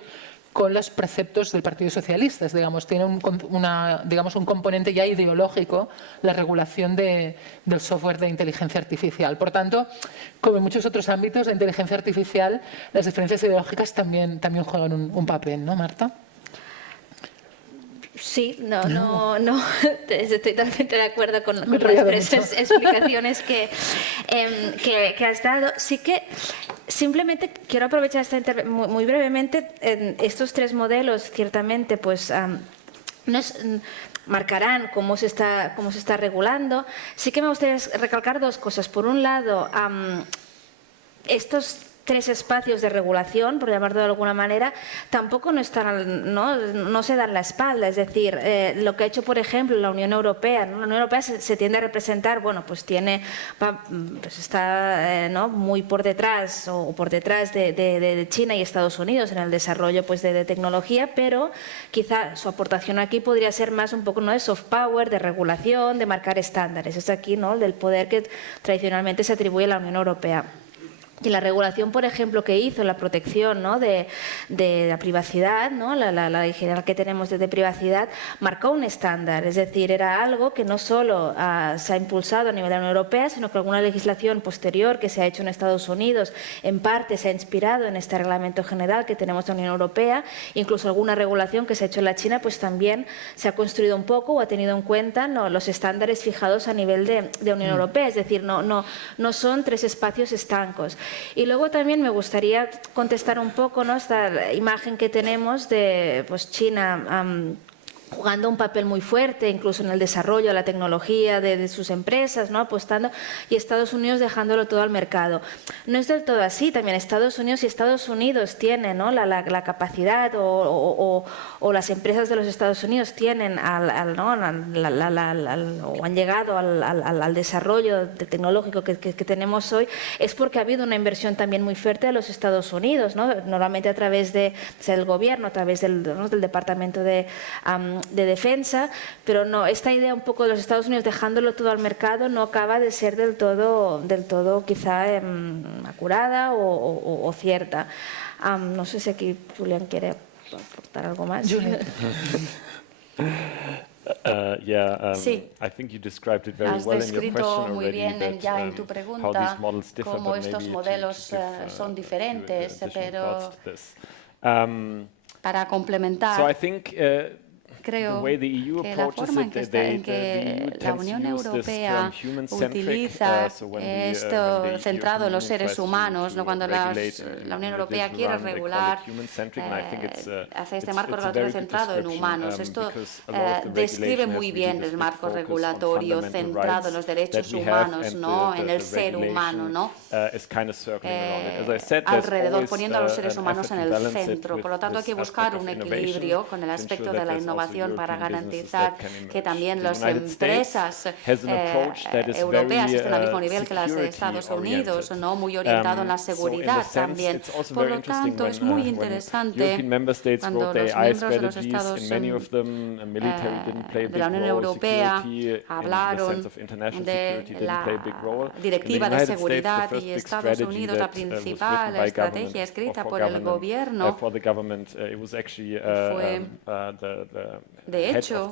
con los preceptos del Partido Socialista. Digamos, tiene un componente ya ideológico la regulación del software de inteligencia artificial. Por tanto, como en muchos otros ámbitos de inteligencia artificial, las diferencias ideológicas también juegan un papel, ¿no, Marta? Sí, no, estoy totalmente de acuerdo con las tres explicaciones que has dado. Sí que simplemente quiero aprovechar esta intervención muy brevemente. Estos tres modelos, ciertamente, pues marcarán cómo se está regulando. Sí que me gustaría recalcar dos cosas. Por un lado, estos tres espacios de regulación, por llamarlo de alguna manera, tampoco no se dan la espalda. Es decir, lo que ha hecho, por ejemplo, la Unión Europea, ¿no? La Unión Europea se tiende a representar, bueno, pues está muy por detrás o por detrás de China y Estados Unidos en el desarrollo pues de tecnología, pero quizá su aportación aquí podría ser más un poco, ¿no?, de soft power, de regulación, de marcar estándares. Es aquí, ¿no?, del poder que tradicionalmente se atribuye a la Unión Europea. Y la regulación, por ejemplo, que hizo, la protección, ¿no?, de la privacidad, ¿no?, la ley general que tenemos de privacidad, marcó un estándar. Es decir, era algo que no solo se ha impulsado a nivel de la Unión Europea, sino que alguna legislación posterior que se ha hecho en Estados Unidos, en parte se ha inspirado en este reglamento general que tenemos de la Unión Europea. Incluso alguna regulación que se ha hecho en la China, pues también se ha construido un poco o ha tenido en cuenta, ¿no?, los estándares fijados a nivel de Unión Europea. Es decir, no son tres espacios estancos. Y luego también me gustaría contestar un poco, ¿no?, esta imagen que tenemos de pues, China jugando un papel muy fuerte, incluso en el desarrollo de la tecnología de sus empresas, ¿no? Apostando, y Estados Unidos dejándolo todo al mercado. No es del todo así, también Estados Unidos tienen, ¿no? la capacidad o las empresas de los Estados Unidos tienen o han llegado al desarrollo tecnológico que tenemos hoy, es porque ha habido una inversión también muy fuerte de los Estados Unidos, ¿no? Normalmente a través del gobierno, a través del Departamento de Defensa, pero no, esta idea un poco de los Estados Unidos dejándolo todo al mercado no acaba de ser del todo quizá acurada o cierta. No sé si aquí Julián quiere aportar algo más. Sí, I think you described it very has well in your descrito question muy already bien ya en tu how pregunta these models differ, cómo but estos maybe modelos to give, son a diferentes, few additional pero thoughts to this. para complementar, So I think creo the way the EU que la approaches forma en it, que, the que EU la tends Unión to use this Europea term human-centric, utiliza so when esto the centrado en los European Union seres tries humanos, ¿no? Cuando la Unión Europea quiere regular, hace este marco regulatorio centrado en humanos. Esto describe muy bien el marco regulatorio centrado en los derechos humanos, ¿no? En el ser humano, ¿no? Alrededor, poniendo a los seres humanos en el centro. Por lo tanto, hay que buscar un equilibrio con el aspecto de la innovación para garantizar que también las empresas europeas estén al mismo nivel que las de Estados Unidos, ¿no? Muy orientado en la seguridad también. Por lo tanto, es muy interesante cuando los miembros de los Estados de la Unión Europea hablaron de la Directiva de Seguridad y Estados Unidos, la principal estrategia escrita por el gobierno fue, de hecho,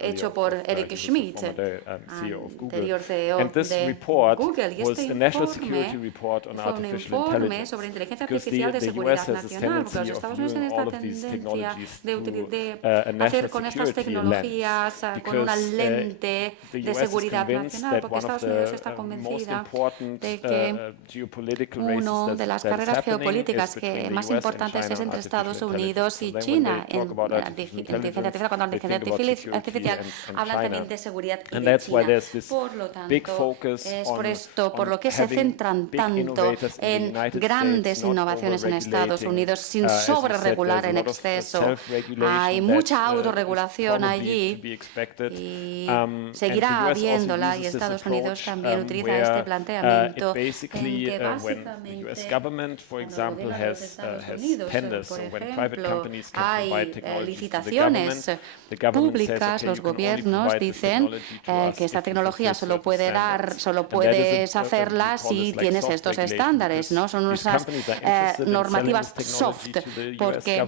hecho por Eric Schmidt, anterior CEO de Google. Y este informe fue un informe sobre inteligencia artificial de seguridad nacional, porque los Estados Unidos tienen esta tendencia de hacer con estas tecnologías con una lente de seguridad nacional, porque Estados Unidos está convencida de que una de las carreras geopolíticas más importantes es entre Estados Unidos y China en inteligencia artificial. Cuando la inteligencia artificial habla también de seguridad y de China. Por lo tanto, es por esto por lo que se centran tanto en grandes innovaciones en Estados Unidos sin sobreregular en exceso. Hay mucha autorregulación allí y seguirá habiéndola, y Estados Unidos también utiliza este planteamiento en que básicamente cuando el gobierno de los Estados Unidos, por ejemplo, hay licitaciones públicas, los gobiernos dicen que esta tecnología solo puedes hacerla si tienes estos estándares, ¿no? Son unas normativas soft, porque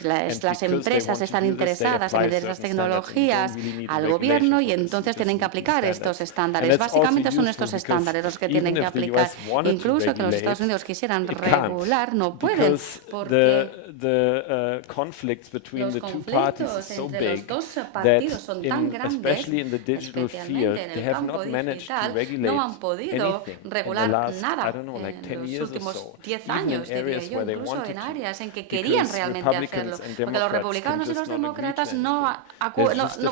las empresas están interesadas en vender las tecnologías al gobierno y entonces tienen que aplicar estos estándares. Básicamente son estos estándares los que tienen que aplicar. Incluso que los Estados Unidos quisieran regular, no pueden, porque los conflictos entre los dos partidos son tan grandes, especialmente en el campo digital, no han podido regular nada en los últimos 10 años, diría yo, incluso en áreas en que querían realmente hacerlo, porque los republicanos y los demócratas no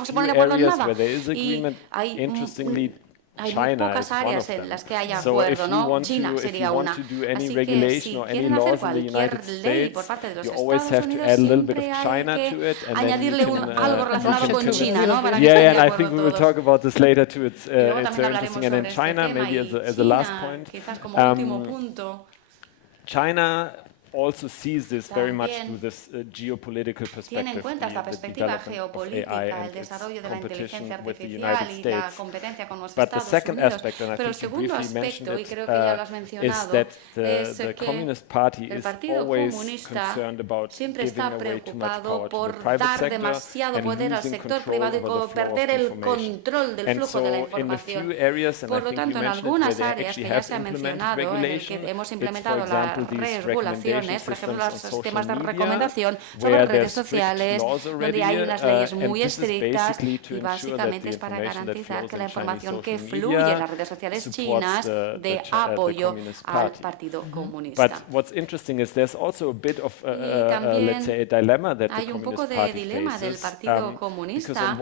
se ponen de acuerdo en nada. Y hay muy pocas áreas en las que haya acuerdo, ¿no? China sería una. Así que si quieren hacer cualquier ley por parte de los Estados Unidos, siempre hay que añadirle algo relacionado con China, ¿no? Para que estén de acuerdo todos. Y luego también hablaremos sobre este tema, y China, quizás como último punto. China also sees this very much through this geopolitical perspective. Tiene en cuenta esta perspectiva geopolítica, el desarrollo de la inteligencia artificial y la competencia con los Estados Unidos. Pero el segundo aspecto, y creo que ya lo has mencionado, es que el Partido Comunista siempre está preocupado por dar demasiado poder al sector privado y perder el control del flujo de la información. Por lo tanto, en algunas áreas que ya se ha mencionado, en el que hemos implementado la regulación, recomendaciones, por ejemplo, los sistemas de recomendación sobre redes sociales, donde hay unas leyes muy estrictas y básicamente es para garantizar que la información que fluye en las redes sociales chinas dé apoyo al Partido Comunista. Y también hay un poco de dilema del Partido Comunista,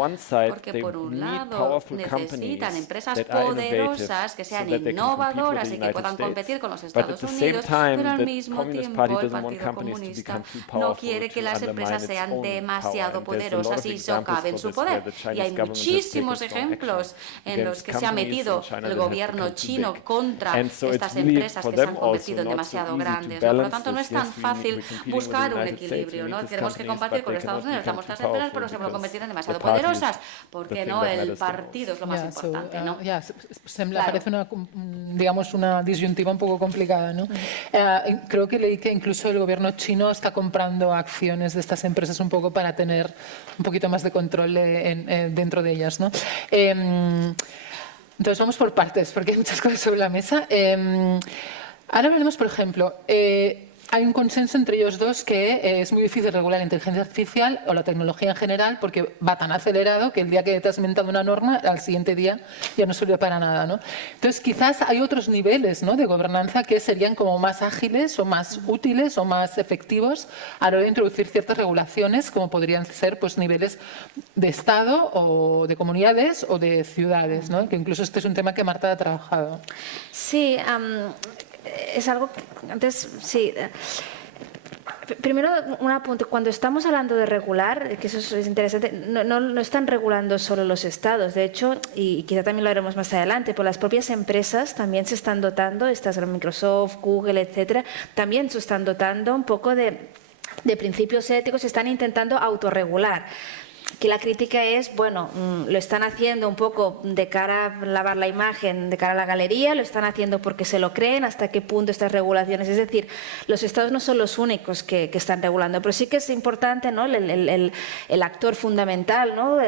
porque por un lado necesitan empresas poderosas que sean innovadoras y que puedan competir con los Estados Unidos, pero al mismo tiempo el Partido Comunista no quiere que las empresas sean demasiado poderosas y socaven su poder. Y hay muchísimos ejemplos en los que se ha metido el gobierno chino contra estas empresas que se han convertido en demasiado grandes. Por lo tanto, no es tan fácil buscar un equilibrio, ¿no? Tenemos que compartir con los Estados Unidos, damos estas empresas, pero se pueden convertir en demasiado poderosas, porque no, el partido es lo más importante, ¿no? Parece digamos, una disyuntiva un poco complicada, ¿no? Creo que leí que incluso el gobierno chino está comprando acciones de estas empresas un poco para tener un poquito más de control dentro de ellas, ¿no? Entonces vamos por partes, porque hay muchas cosas sobre la mesa. Ahora veremos, por ejemplo, hay un consenso entre ellos dos que es muy difícil regular la inteligencia artificial o la tecnología en general porque va tan acelerado que el día que te has inventado una norma, al siguiente día ya no sirve para nada, ¿no? Entonces, quizás hay otros niveles, ¿no?, de gobernanza que serían como más ágiles o más útiles o más efectivos a la hora de introducir ciertas regulaciones, como podrían ser pues, niveles de Estado o de comunidades o de ciudades, ¿no? Que incluso este es un tema que Marta ha trabajado. Sí, es algo que antes, sí. Primero, un apunte. Cuando estamos hablando de regular, que eso es interesante, no están regulando solo los estados. De hecho, y quizá también lo haremos más adelante, pero las propias empresas también se están dotando, estas Microsoft, Google, etcétera, también se están dotando un poco de principios éticos, se están intentando autorregular. Que la crítica es, bueno, lo están haciendo un poco de cara a lavar la imagen, de cara a la galería, lo están haciendo porque se lo creen, hasta qué punto estas regulaciones, es decir, los estados no son los únicos que están regulando, pero sí que es importante, ¿no?, el actor fundamental, ¿no?,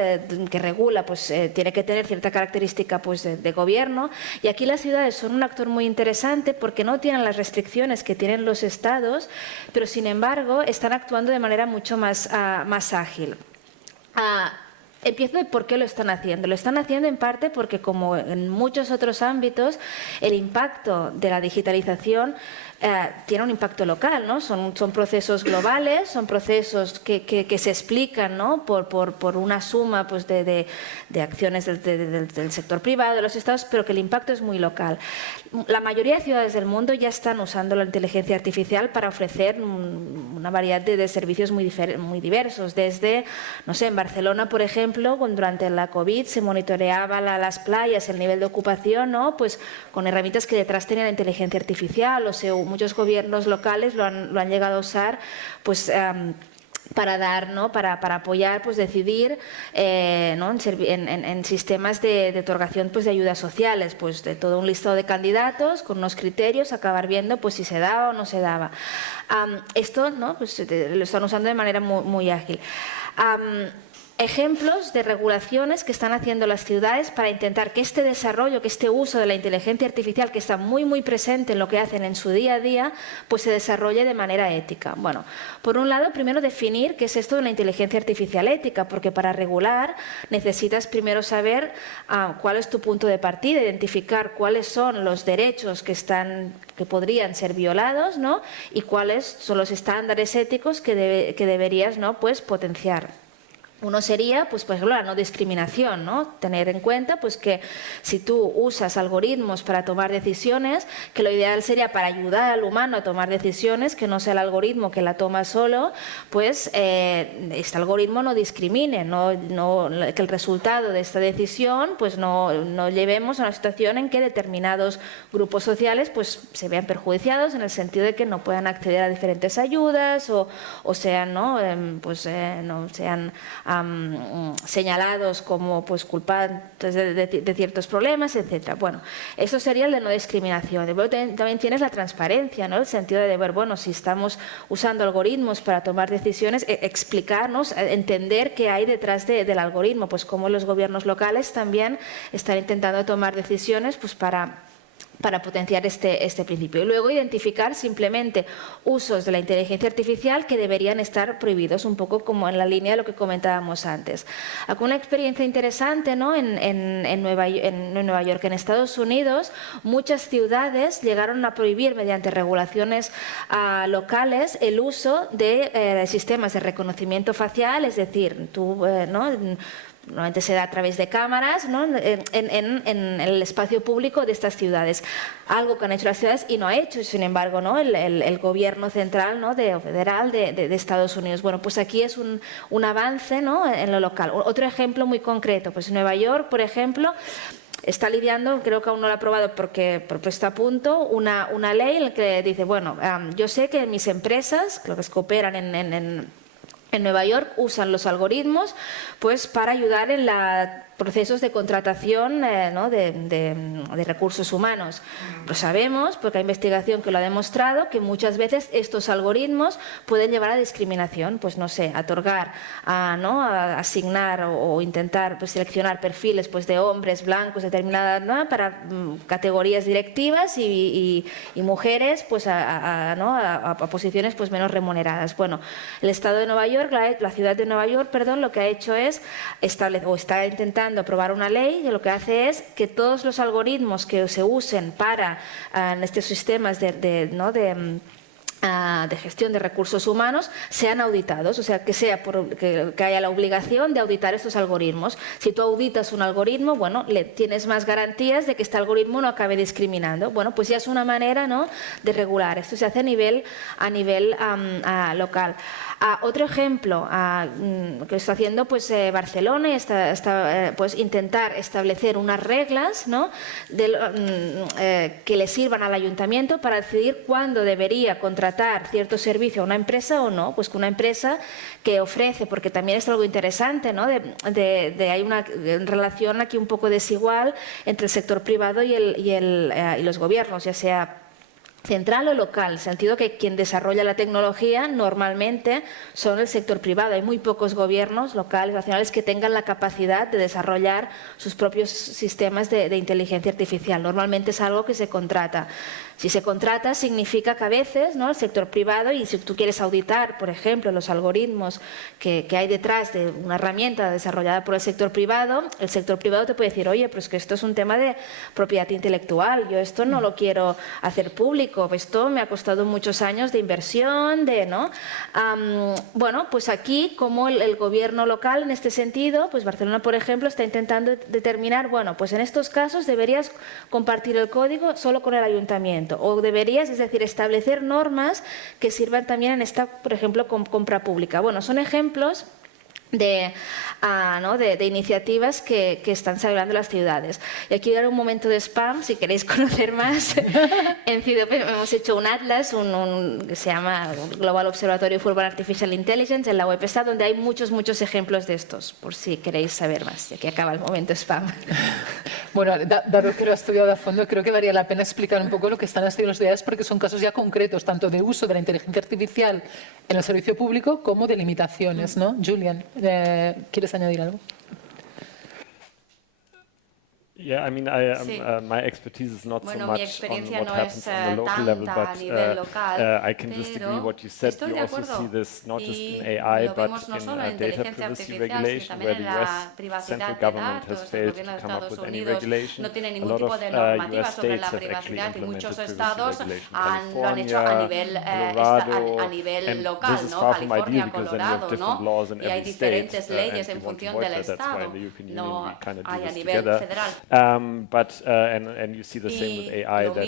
que regula, pues tiene que tener cierta característica pues, de gobierno, y aquí las ciudades son un actor muy interesante porque no tienen las restricciones que tienen los estados, pero sin embargo están actuando de manera mucho más ágil. Empiezo de por qué lo están haciendo. Lo están haciendo en parte porque, como en muchos otros ámbitos, el impacto de la digitalización tiene un impacto local, ¿no? Son procesos globales, son procesos que se explican, ¿no?, por una suma pues, de acciones del sector privado, de los estados, pero que el impacto es muy local. La mayoría de ciudades del mundo ya están usando la inteligencia artificial para ofrecer una variedad de servicios muy diversos. Desde, no sé, en Barcelona, por ejemplo, durante la COVID se monitoreaba las playas, el nivel de ocupación, ¿no?, pues con herramientas que detrás tenía la inteligencia artificial. O sea, muchos gobiernos locales lo han llegado a usar pues, para dar, ¿no?, para apoyar, pues decidir ¿no?, en sistemas de otorgación pues, de ayudas sociales, pues de todo un listado de candidatos con unos criterios, acabar viendo pues, si se daba o no se daba. Esto, ¿no?, pues, lo están usando de manera muy ágil. Ejemplos de regulaciones que están haciendo las ciudades para intentar que este desarrollo, que este uso de la inteligencia artificial, que está muy presente en lo que hacen en su día a día, pues se desarrolle de manera ética. Bueno, por un lado, primero definir qué es esto de la inteligencia artificial ética, porque para regular necesitas primero saber cuál es tu punto de partida, identificar cuáles son los derechos que podrían ser violados, ¿no?, y cuáles son los estándares éticos que deberías, ¿no?, pues potenciar. Uno sería, pues, por ejemplo, la no discriminación, ¿no? Tener en cuenta pues, que si tú usas algoritmos para tomar decisiones, que lo ideal sería para ayudar al humano a tomar decisiones, que no sea el algoritmo que la toma solo, pues este algoritmo no discrimine, que el resultado de esta decisión pues, no llevemos a una situación en que determinados grupos sociales pues, se vean perjudicados en el sentido de que no puedan acceder a diferentes ayudas o sean, ¿no?, no sean señalados como pues, culpables de ciertos problemas, etcétera. Bueno, eso sería el de no discriminación. Luego también tienes la transparencia, ¿no?, el sentido de ver, bueno, si estamos usando algoritmos para tomar decisiones, explicarnos, entender qué hay detrás del algoritmo, pues cómo los gobiernos locales también están intentando tomar decisiones pues, para para potenciar este principio. Y luego identificar simplemente usos de la inteligencia artificial que deberían estar prohibidos, un poco como en la línea de lo que comentábamos antes. Una experiencia interesante, ¿no? en Nueva York, en Estados Unidos, muchas ciudades llegaron a prohibir mediante regulaciones locales el uso de sistemas de reconocimiento facial, es decir, tú, ¿no? Normalmente se da a través de cámaras, ¿no? en el espacio público de estas ciudades. Algo que han hecho las ciudades y no ha hecho, sin embargo, ¿no? el gobierno central, ¿no? federal de Estados Unidos. Bueno, pues aquí es un avance, ¿no? en lo local. Otro ejemplo muy concreto, pues en Nueva York, por ejemplo, está lidiando, creo que aún no lo ha aprobado porque está a punto, una ley en la que dice, bueno, yo sé que mis empresas, los que cooperan en Nueva York, usan los algoritmos pues para ayudar en procesos de contratación ¿no? de recursos humanos. Lo sabemos porque hay investigación que lo ha demostrado, que muchas veces estos algoritmos pueden llevar a discriminación, pues no sé, otorgar, ¿no? a asignar o intentar pues, seleccionar perfiles pues, de hombres blancos determinadas, ¿no? para categorías directivas y mujeres pues, a posiciones pues, menos remuneradas. Bueno, el Estado de Nueva York, la ciudad de Nueva York, perdón, lo que ha hecho es está intentando aprobar una ley que lo que hace es que todos los algoritmos que se usen para en estos sistemas de gestión de recursos humanos sean auditados, o sea, que haya la obligación de auditar estos algoritmos. Si tú auditas un algoritmo, bueno, tienes más garantías de que este algoritmo no acabe discriminando. Bueno, pues ya es una manera, ¿no? de regular. Esto se hace a nivel local. Otro ejemplo que está haciendo pues, Barcelona pues, intentar establecer unas reglas, ¿no? Que le sirvan al ayuntamiento para decidir cuándo debería contratar cierto servicio a una empresa o no. Pues que una empresa que ofrece, porque también es algo interesante, ¿no? Hay una relación aquí un poco desigual entre el sector privado y los gobiernos, ya sea central o local, en el sentido que quien desarrolla la tecnología normalmente son el sector privado. Hay muy pocos gobiernos locales, nacionales, que tengan la capacidad de desarrollar sus propios sistemas de inteligencia artificial. Normalmente es algo que se contrata. Si se contrata, significa que a veces, ¿no? el sector privado, y si tú quieres auditar, por ejemplo, los algoritmos que hay detrás de una herramienta desarrollada por el sector privado te puede decir, oye, pues que esto es un tema de propiedad intelectual, yo esto no lo quiero hacer público, esto me ha costado muchos años de inversión, ¿no? Bueno, pues aquí, como el gobierno local, en este sentido, pues Barcelona, por ejemplo, está intentando determinar, bueno, pues en estos casos deberías compartir el código solo con el ayuntamiento. O deberías, es decir, establecer normas que sirvan también en esta, por ejemplo, compra pública. Bueno, son ejemplos de iniciativas que están celebrando las ciudades. Y aquí voy a dar un momento de spam, si queréis conocer más. En CIDOP hemos hecho un atlas que se llama Global Observatory for Urban Artificial Intelligence, en la web está, donde hay muchos ejemplos de estos, por si queréis saber más. Y aquí acaba el momento spam. Bueno, dado que lo he estudiado a fondo, creo que valía la pena explicar un poco lo que están haciendo las ciudades, porque son casos ya concretos, tanto de uso de la inteligencia artificial en el servicio público como de limitaciones, ¿no? Julian, ¿quieres añadir algo? Yeah, I mean, my expertise is not so much on what no happens on the local level, but I can just agree what you said. We also see this not just in AI, but in data privacy regulation, where the US central government has failed to come up with any regulation. A lot of US states have actually implemented privacy regulation. California, Colorado, and this is far from ideal because then you have different laws in every state, and if you want to avoid that, that's why in the European Union we kind of do this together. And you see the same with AI, that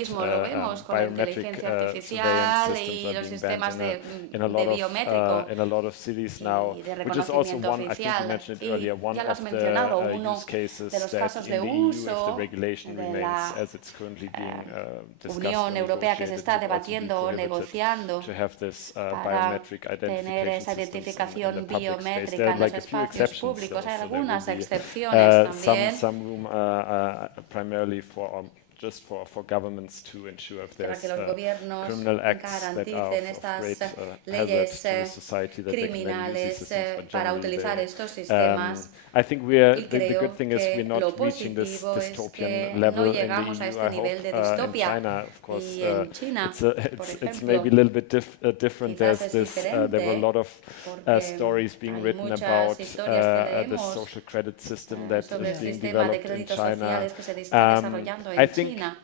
biometric surveillance systems are being banned in a lot of cities now, which is also one, I think you mentioned it earlier, one of the use cases that in the EU, if the regulation remains as it's currently being discussed and negotiated, to have this biometric identification system in the public space. There are like a few exceptions, so there will be some room primarily for just for governments to ensure if there's para que los gobiernos criminal acts that garanticen are estas of great leyes hazard to the society that they can then use these criminales systems, but para generally utilizar they, estos sistemas. I think we're, Y the creo good thing is que we're not lo reaching this positivo es dystopian que level no in the llegamos a EU, este I nivel de hope. In distopia. China, of course, Y en China, por it's ejemplo, maybe a little bit different. quizás There's es this, there were a diferente, lot of porque stories being hay written muchas about historias que the leemos social credit system that sobre el is being sistema de developed in créditos China. sociales que se está desarrollando I en think China.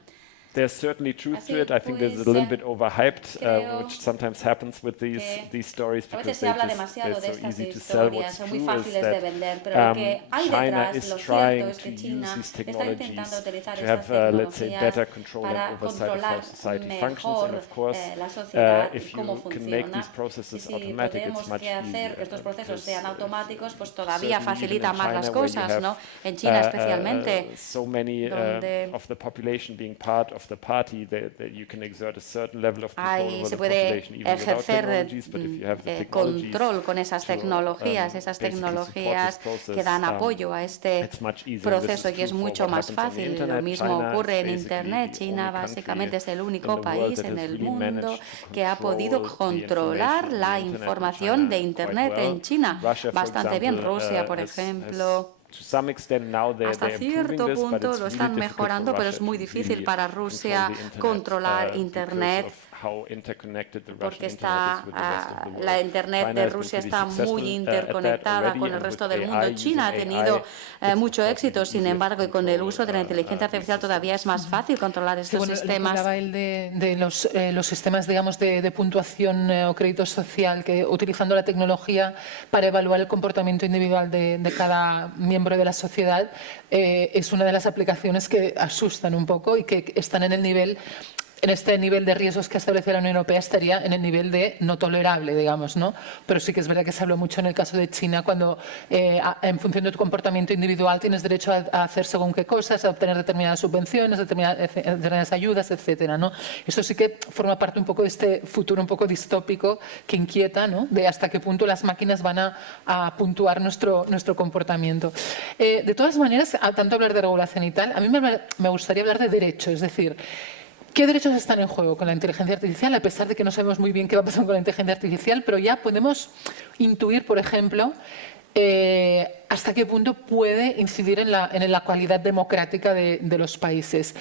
there's certainly truth Así to it. I think there's a pues, little bit overhyped, creo which sometimes happens with these stories A because veces se they're habla demasiado de so estas easy to sell. What's historias, son muy true is fáciles de that vender, pero lo que hay China detrás, is lo cierto trying es to que use China these está technologies intentando utilizar to estas have, let's say, tecnologías better control and para oversight of how controlar society functions. And of course, la sociedad y if cómo you can make funciona. these Y processes si automatic, podemos it's much que hacer easier. que estos procesos Because, sean automáticos, pues todavía certainly facilita even in más China, las where you cosas, have, ¿no? En China especialmente, so many donde of the population being part of the party, that you can exert a certain level of control over se the puede population, even without ejercer technologies. But if you have the technologies control con esas to, tecnologías, basically support this process, que dan apoyo a este it's much easier. proceso This y es true for mucho what más happens on the fácil. internet. Lo mismo China is ocurre en basically Internet. the China only básicamente es el country único in the world país that en has el really mundo managed to que ha podido control the controlar information la on the internet in información China de quite Internet well. en China Russia, for bastante bien. example, Rusia, por has ejemplo, to some extent now hasta they're improving cierto this, but punto it's lo really están difficult mejorando, for pero Russia es muy to difícil really para control Rusia the internet, controlar because Internet of how interconnected the porque Russian internet is with the rest of the world. la Internet China de has been Rusia pretty está muy successful, interconectada at that con el already, resto and del with mundo. AI, China ha using tenido AI, mucho it's éxito, possibly sin easier to embargo, y con el control, uso de la inteligencia these artificial todavía es más fácil controlar Sí, estos bueno, lo que sistemas. hablaba él de los sistemas, digamos, de puntuación o crédito social, que utilizando la tecnología para evaluar el comportamiento individual de cada miembro de la sociedad, es una de las aplicaciones que asustan un poco y que están en el nivel. En este nivel de riesgos que establece la Unión Europea estaría en el nivel de no tolerable, digamos, ¿no? Pero sí que es verdad que se habló mucho en el caso de China cuando en función de tu comportamiento individual tienes derecho a hacer según qué cosas, a obtener determinadas subvenciones, determinadas ayudas, etcétera, ¿no? Eso sí que forma parte un poco de este futuro un poco distópico que inquieta, ¿no? De hasta qué punto las máquinas van a puntuar nuestro comportamiento. De todas maneras, a tanto hablar de regulación y tal, a mí me gustaría hablar de derecho, es decir, ¿qué derechos están en juego con la inteligencia artificial? A pesar de que no sabemos muy bien qué va a pasar con la inteligencia artificial, pero ya podemos intuir, por ejemplo, hasta qué punto puede incidir en la cualidad democrática de los países.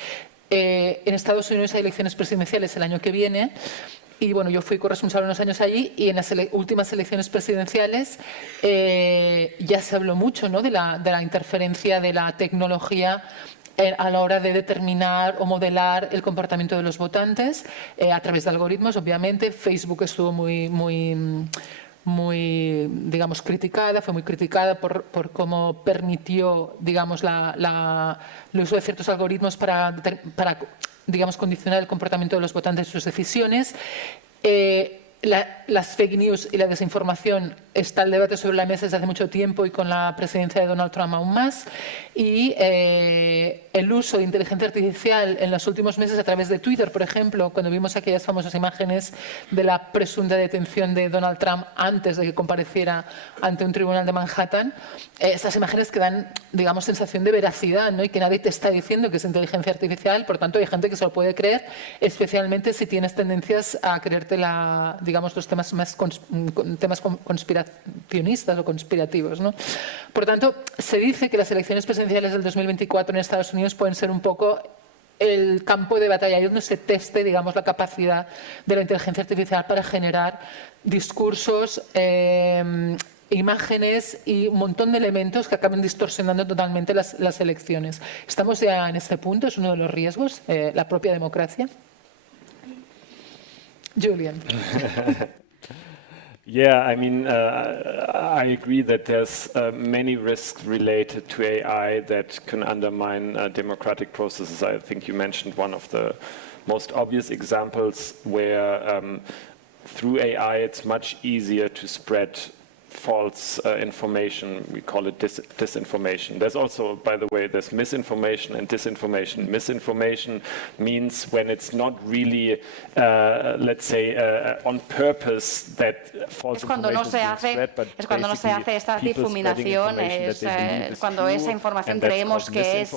En Estados Unidos hay elecciones presidenciales el año que viene. Y bueno, yo fui corresponsal unos años allí y en las últimas elecciones presidenciales ya se habló mucho, ¿no? de la interferencia de la tecnología a la hora de determinar o modelar el comportamiento de los votantes a través de algoritmos. Obviamente, Facebook estuvo muy, digamos, criticada, fue muy criticada por cómo permitió, digamos, el uso de ciertos algoritmos para digamos, condicionar el comportamiento de los votantes en sus decisiones. Las fake news y la desinformación está el debate sobre la mesa desde hace mucho tiempo y con la presidencia de Donald Trump aún más. Y el uso de inteligencia artificial en los últimos meses a través de Twitter, por ejemplo, cuando vimos aquellas famosas imágenes de la presunta detención de Donald Trump antes de que compareciera ante un tribunal de Manhattan, estas imágenes que dan, digamos, sensación de veracidad, ¿no? Y que nadie te está diciendo que es inteligencia artificial, por tanto hay gente que se lo puede creer, especialmente si tienes tendencias a creerte digamos, los temas más conspiracionistas o conspirativos, ¿no? Por tanto, se dice que las elecciones presidenciales del 2024 en Estados Unidos pueden ser un poco el campo de batalla donde se teste, digamos, la capacidad de la inteligencia artificial para generar discursos, imágenes y un montón de elementos que acaben distorsionando totalmente las elecciones. Estamos ya en este punto, es uno de los riesgos, la propia democracia. Julian. Yeah, I mean, I agree that there's many risks related to AI that can undermine democratic processes. I think you mentioned one of the most obvious examples where through AI it's much easier to spread false information. We call it disinformation. There's also, by the way, there's misinformation and disinformation. Misinformation means when it's not really, let's say, on purpose that false information is being spread, but es cuando no se hace esta difuminación, es cuando esa información creemos que es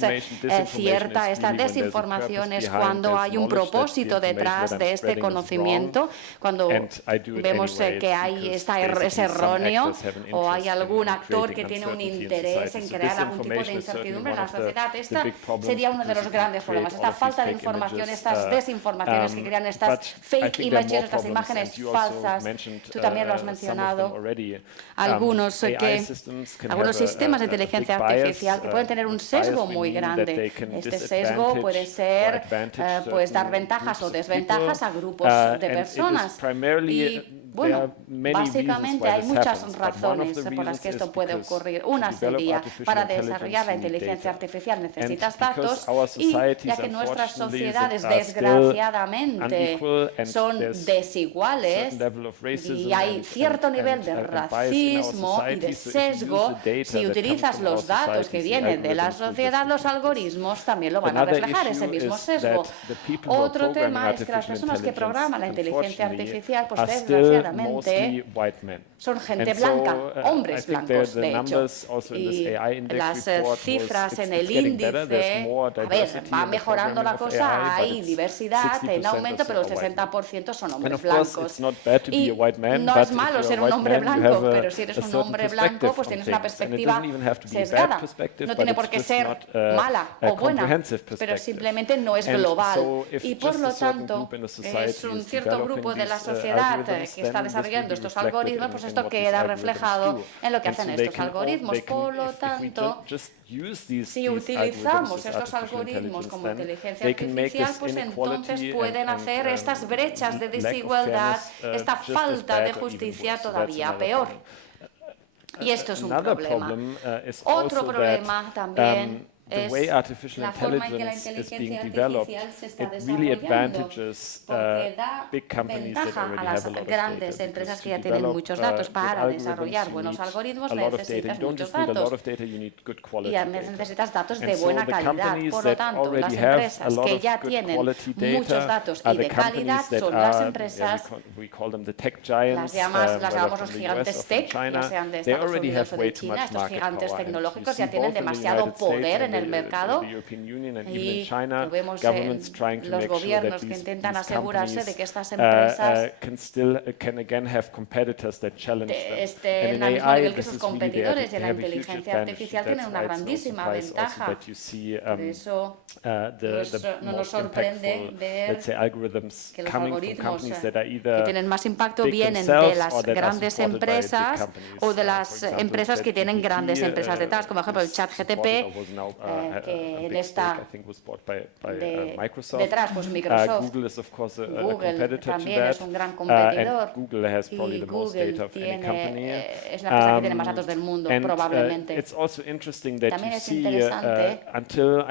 cierta. Esta desinformación es cuando hay un propósito detrás de este conocimiento, cuando vemos que es erróneo o hay algún actor que tiene un interés en crear algún tipo de incertidumbre en la sociedad. Esta sería uno de los grandes problemas, esta falta de información, estas desinformaciones que crean estas fake images, estas imágenes falsas. Tú también lo has mencionado. Algunos sistemas de inteligencia artificial que pueden tener un sesgo muy grande. Este sesgo puede ser pues dar ventajas o desventajas a grupos de personas. Y bueno, básicamente hay muchas razones por las que esto puede ocurrir. Una sería, para desarrollar la inteligencia artificial necesitas datos y ya que nuestras sociedades desgraciadamente son desiguales y hay cierto nivel de racismo y de sesgo, si utilizas los datos que vienen de la sociedad, los algoritmos también lo van a reflejar, ese mismo sesgo. Otro tema es que las personas que programan la inteligencia artificial, pues desgraciadamente son gente blanca, hombres blancos, de hecho. Y las cifras en el índice, a ver, va mejorando la cosa, hay diversidad en aumento, pero el 60% son hombres blancos. Y no es malo ser un hombre blanco, pero si eres un hombre blanco, pues tienes una perspectiva sesgada. No tiene por qué ser mala o buena, pero simplemente no es global. Y por lo tanto, es un cierto grupo de la sociedad que está desarrollando estos algoritmos, pues esto queda reflejado en lo que hacen estos algoritmos. Por lo tanto, si utilizamos estos algoritmos como inteligencia artificial, pues entonces pueden hacer estas brechas de desigualdad, esta falta de justicia todavía peor. Y esto es un problema. Otro problema también es la forma en que la inteligencia artificial se está desarrollando, porque da ventaja a las grandes empresas que ya tienen muchos datos. Para desarrollar buenos algoritmos necesitas muchos datos y necesitas datos de buena calidad. Por lo tanto, las empresas que ya tienen muchos datos y de calidad son las empresas, las llamamos los gigantes tech, ya sean de Estados Unidos o de China. Estos gigantes tecnológicos ya tienen demasiado poder en el mercado y lo vemos en los gobiernos que intentan asegurarse de que estas empresas estén al mismo nivel que sus competidores, y la inteligencia artificial tiene una grandísima ventaja. Por eso no nos sorprende ver que los algoritmos que tienen más impacto vienen de las grandes empresas o de las empresas que tienen grandes empresas detrás, como por ejemplo el ChatGPT, que él está detrás, pues Microsoft. Google también es un gran competidor y Google es la empresa que tiene más datos del mundo, probablemente. También es interesante que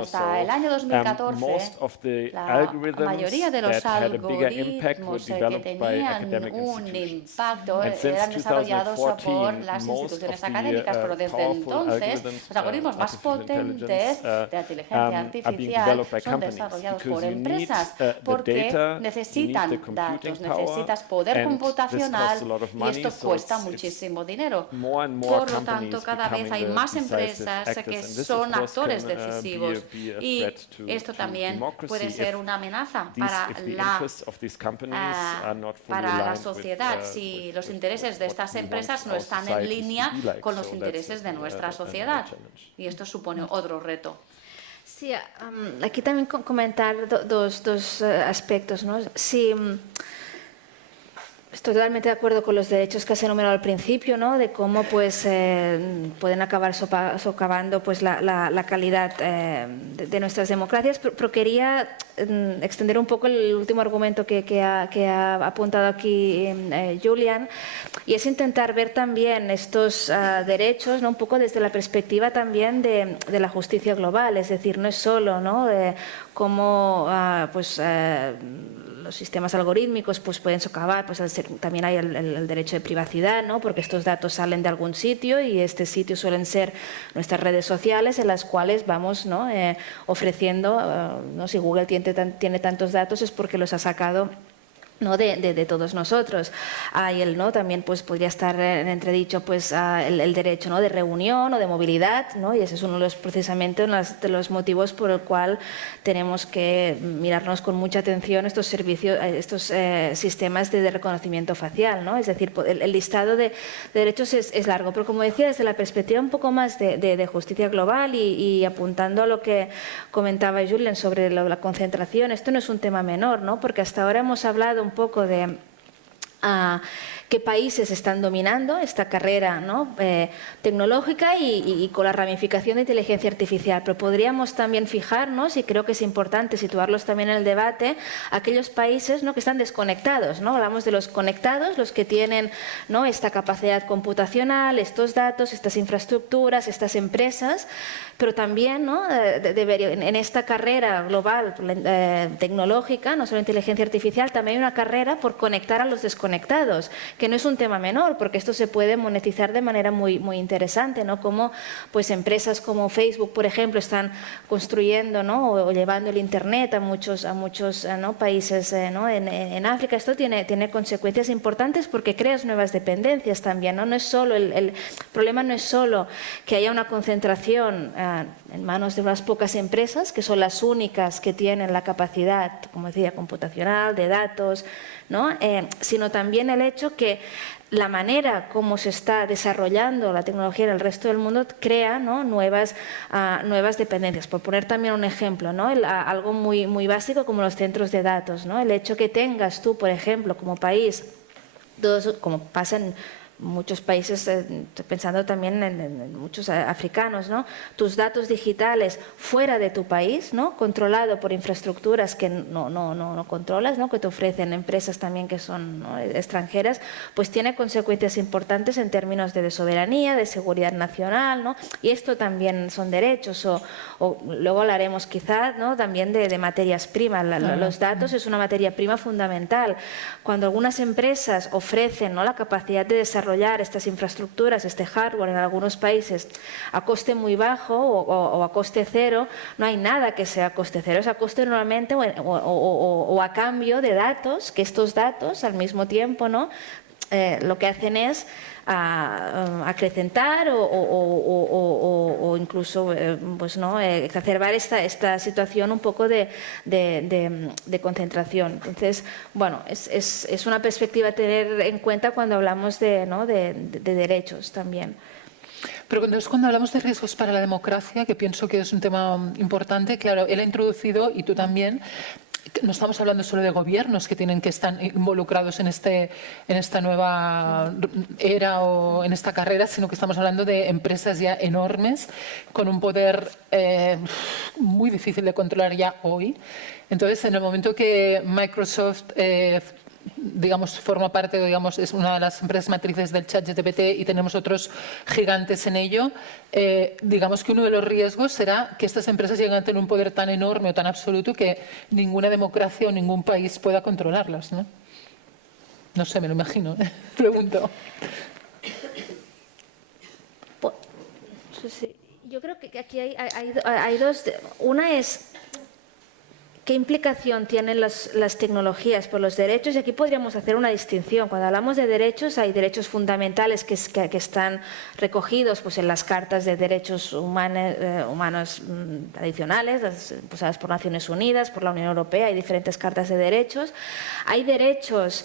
hasta el año 2014 la mayoría de los algoritmos que tenían un impacto eran desarrollados por las instituciones académicas, pero desde entonces los algoritmos más potentes de la inteligencia artificial son desarrollados por empresas porque necesitan datos, necesitas poder computacional y esto cuesta muchísimo dinero. Por lo tanto, cada vez hay más empresas que son actores decisivos y esto también puede ser una amenaza para la sociedad si los intereses de estas empresas no están en línea con los intereses de nuestra sociedad. Y esto supone otro reto. Sí, aquí también comentar dos aspectos, ¿no? Sí, estoy totalmente de acuerdo con los derechos que has enumerado al principio, ¿no? De cómo pues, pueden acabar socavando pues, la calidad de nuestras democracias, pero quería extender un poco el último argumento que ha apuntado aquí Julian, y es intentar ver también estos derechos, ¿no? Un poco desde la perspectiva también de la justicia global, es decir, no es solo, ¿no? cómo los sistemas algorítmicos pues pueden socavar, pues también hay el derecho de privacidad, ¿no? Porque estos datos salen de algún sitio y este sitio suelen ser nuestras redes sociales en las cuales vamos, ¿no? Ofreciendo, ¿no? Si Google tiene tantos datos es porque los ha sacado, ¿no? de todos nosotros. ¿No? También pues, podría estar en entredicho pues, el derecho, ¿no? de reunión o de movilidad, ¿no? Y ese es uno de los, precisamente de los motivos por el cual tenemos que mirarnos con mucha atención estos servicios, estos sistemas de reconocimiento facial, ¿no? Es decir, el listado de derechos es largo, pero como decía, desde la perspectiva un poco más de justicia global y apuntando a lo que comentaba Julian sobre la concentración, esto no es un tema menor, ¿no? Porque hasta ahora hemos hablado un poco de qué países están dominando esta carrera, ¿no? Tecnológica y con la ramificación de inteligencia artificial, pero podríamos también fijarnos, y creo que es importante situarlos también en el debate, aquellos países, ¿no? que están desconectados, ¿no? Hablamos de los conectados, los que tienen, ¿no? esta capacidad computacional, estos datos, estas infraestructuras, estas empresas, pero también, ¿no? en esta carrera global tecnológica, no solo inteligencia artificial, también hay una carrera por conectar a los desconectados, que no es un tema menor, porque esto se puede monetizar de manera muy, muy interesante, ¿no? Como pues, empresas como Facebook, por ejemplo, están construyendo, ¿no? o llevando el Internet a muchos ¿no? países ¿no? en África. Esto tiene consecuencias importantes porque creas nuevas dependencias también, ¿no? No es solo el problema no es solo que haya una concentración en manos de unas pocas empresas, que son las únicas que tienen la capacidad, como decía, computacional, de datos, ¿no? Sino también el hecho que la manera como se está desarrollando la tecnología en el resto del mundo crea, ¿no? nuevas dependencias. Por poner también un ejemplo, ¿no? Algo muy, muy básico como los centros de datos, ¿no? El hecho que tengas tú, por ejemplo, como país, como pasa en muchos países, pensando también en muchos africanos, ¿no? Tus datos digitales fuera de tu país, ¿no? Controlado por infraestructuras que no controlas, ¿no? Que te ofrecen empresas también que son, ¿no? extranjeras, pues tiene consecuencias importantes en términos de soberanía, de seguridad nacional, ¿no? Y esto también son derechos, o luego hablaremos quizás, ¿no? también de materias primas. Los datos es una materia prima fundamental. Cuando algunas empresas ofrecen, ¿no? la capacidad de desarrollar estas infraestructuras, este hardware en algunos países a coste muy bajo o a coste cero, no hay nada que sea a coste cero, es a coste normalmente o a cambio de datos, que estos datos al mismo tiempo, ¿no? Lo que hacen es acrecentar o incluso pues, ¿no? exacerbar esta situación un poco de concentración. Entonces, bueno, es una perspectiva a tener en cuenta cuando hablamos ¿no? de derechos también. Pero entonces, cuando hablamos de riesgos para la democracia, que pienso que es un tema importante, claro, él ha introducido, y tú también, no estamos hablando solo de gobiernos que tienen que estar involucrados en esta nueva era o en esta carrera, sino que estamos hablando de empresas ya enormes con un poder muy difícil de controlar ya hoy. Entonces, en el momento que Microsoft digamos, forma parte, digamos, es una de las empresas matrices del ChatGPT y tenemos otros gigantes en ello, digamos que uno de los riesgos será que estas empresas lleguen a tener un poder tan enorme o tan absoluto que ninguna democracia o ningún país pueda controlarlas, ¿no? No sé, me lo imagino, pregunto. Yo creo que aquí hay dos. Una es ¿qué implicación tienen las tecnologías por los derechos? Y aquí podríamos hacer una distinción. Cuando hablamos de derechos, hay derechos fundamentales que están recogidos pues, en las cartas de derechos humanos tradicionales, impulsadas por Naciones Unidas, por la Unión Europea, hay diferentes cartas de derechos. Hay derechos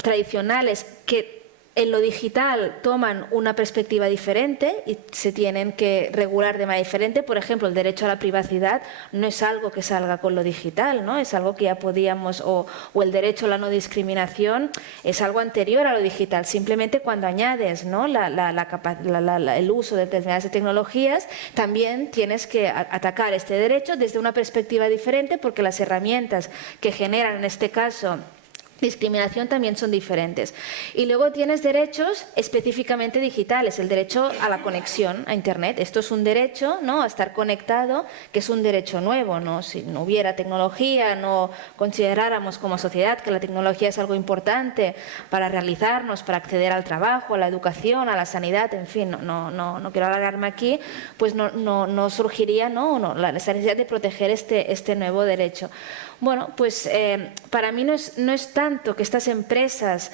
tradicionales que en lo digital toman una perspectiva diferente y se tienen que regular de manera diferente. Por ejemplo, el derecho a la privacidad no es algo que salga con lo digital, ¿no? Es algo que ya podíamos, o el derecho a la no discriminación es algo anterior a lo digital. Simplemente cuando añades, ¿no? el uso de determinadas tecnologías, también tienes que atacar este derecho desde una perspectiva diferente, porque las herramientas que generan en este caso discriminación también son diferentes. Y luego tienes derechos específicamente digitales, el derecho a la conexión a Internet. Esto es un derecho, ¿no?, a estar conectado, que es un derecho nuevo, ¿no? Si no hubiera tecnología, no consideráramos como sociedad que la tecnología es algo importante para realizarnos, para acceder al trabajo, a la educación, a la sanidad, en fin, no quiero alargarme aquí, pues no surgiría, ¿no?, la necesidad de proteger este nuevo derecho. Bueno, pues para mí no es tanto que estas empresas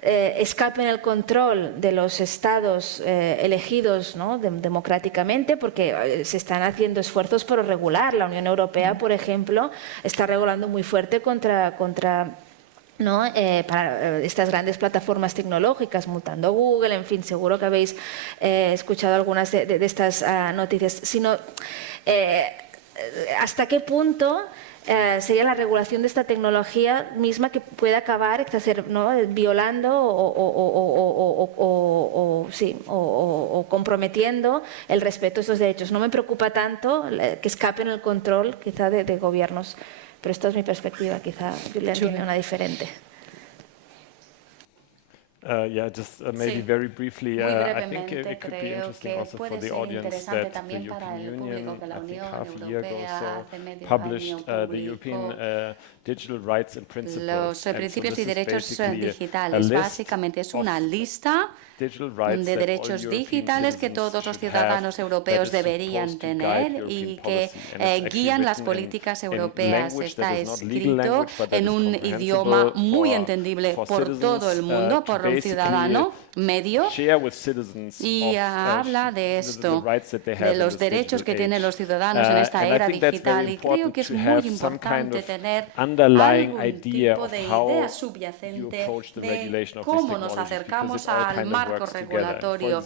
escapen el control de los estados elegidos, ¿no?, democráticamente, porque se están haciendo esfuerzos por regular. La Unión Europea, por ejemplo, está regulando muy fuerte contra ¿no?, para estas grandes plataformas tecnológicas, multando a Google, en fin, seguro que habéis escuchado algunas de estas noticias. Sino, ¿hasta qué punto sería la regulación de esta tecnología misma que puede acabar ¿no?, violando o comprometiendo el respeto a esos derechos? No me preocupa tanto que escapen el control quizá de gobiernos, pero esta es mi perspectiva, quizá Julián tiene una diferente. Yeah, just maybe very briefly, I think it could be interesting also for the audience that the European Union, I think half a year ago or so, published the European Digital Rights and Principles. Los principios y derechos digitales, básicamente es una lista de derechos digitales que todos los ciudadanos europeos deberían tener y que guían las políticas europeas. Está escrito en un idioma muy entendible por todo el mundo, por un ciudadano medio, y habla de esto, de los derechos que tienen los ciudadanos en esta era digital, y creo que es muy importante tener algún tipo de idea subyacente de cómo nos acercamos al marco regulatorio.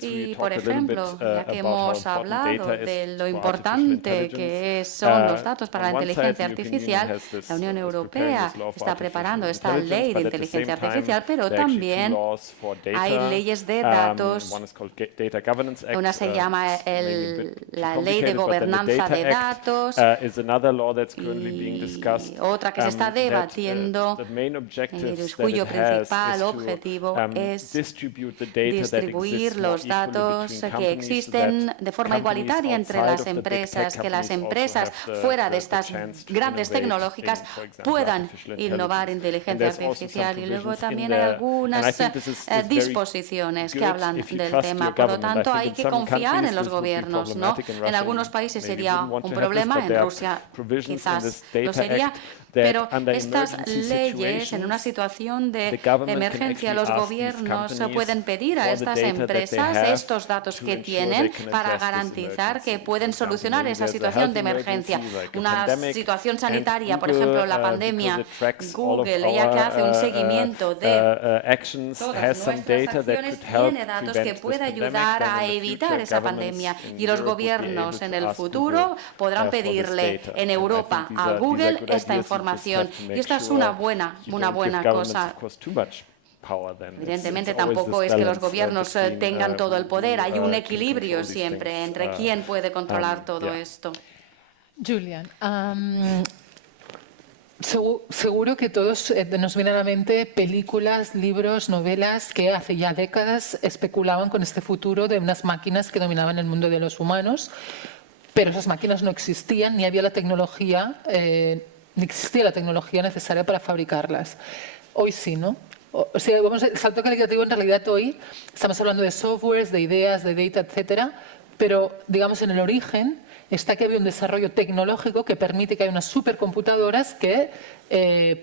Y, por ejemplo, ya que hemos hablado de lo importante que son los datos para la inteligencia artificial, la Unión Europea está preparando esta ley de inteligencia artificial, pero también hay leyes de datos. Una se llama la Ley de Gobernanza de Datos, y otra que se está debatiendo, cuyo principal objetivo es distribuir los datos que existen de forma igualitaria entre las empresas, que las empresas fuera de estas grandes tecnológicas puedan innovar inteligencia artificial. Y luego también hay algunas disposiciones que hablan del tema. Por lo tanto, hay que confiar en los gobiernos, ¿no? En algunos países sería un problema, en Rusia quizás lo sería, pero estas leyes, en una situación de emergencia, los gobiernos pueden pedir a estas empresas estos datos que tienen para garantizar que pueden solucionar esa situación de emergencia. Una situación sanitaria, por ejemplo, la pandemia, Google, ya que hace un seguimiento de todas nuestras acciones, tiene datos que puede ayudar a evitar esa pandemia, y los gobiernos en el futuro podrán pedirle en Europa a Google esta información. Y esta es una buena cosa. Evidentemente tampoco es que los gobiernos tengan todo el poder, hay un equilibrio siempre entre quién puede controlar todo esto. Julián, seguro que todos nos vienen a la mente películas, libros, novelas que hace ya décadas especulaban con este futuro de unas máquinas que dominaban el mundo de los humanos, pero esas máquinas no existían, ni había la tecnología, ni existía la tecnología necesaria para fabricarlas. Hoy sí, ¿no? O sea, el salto cualitativo en realidad hoy estamos hablando de softwares, de ideas, de data, etcétera, pero digamos en el origen está que había un desarrollo tecnológico que permite que haya unas supercomputadoras que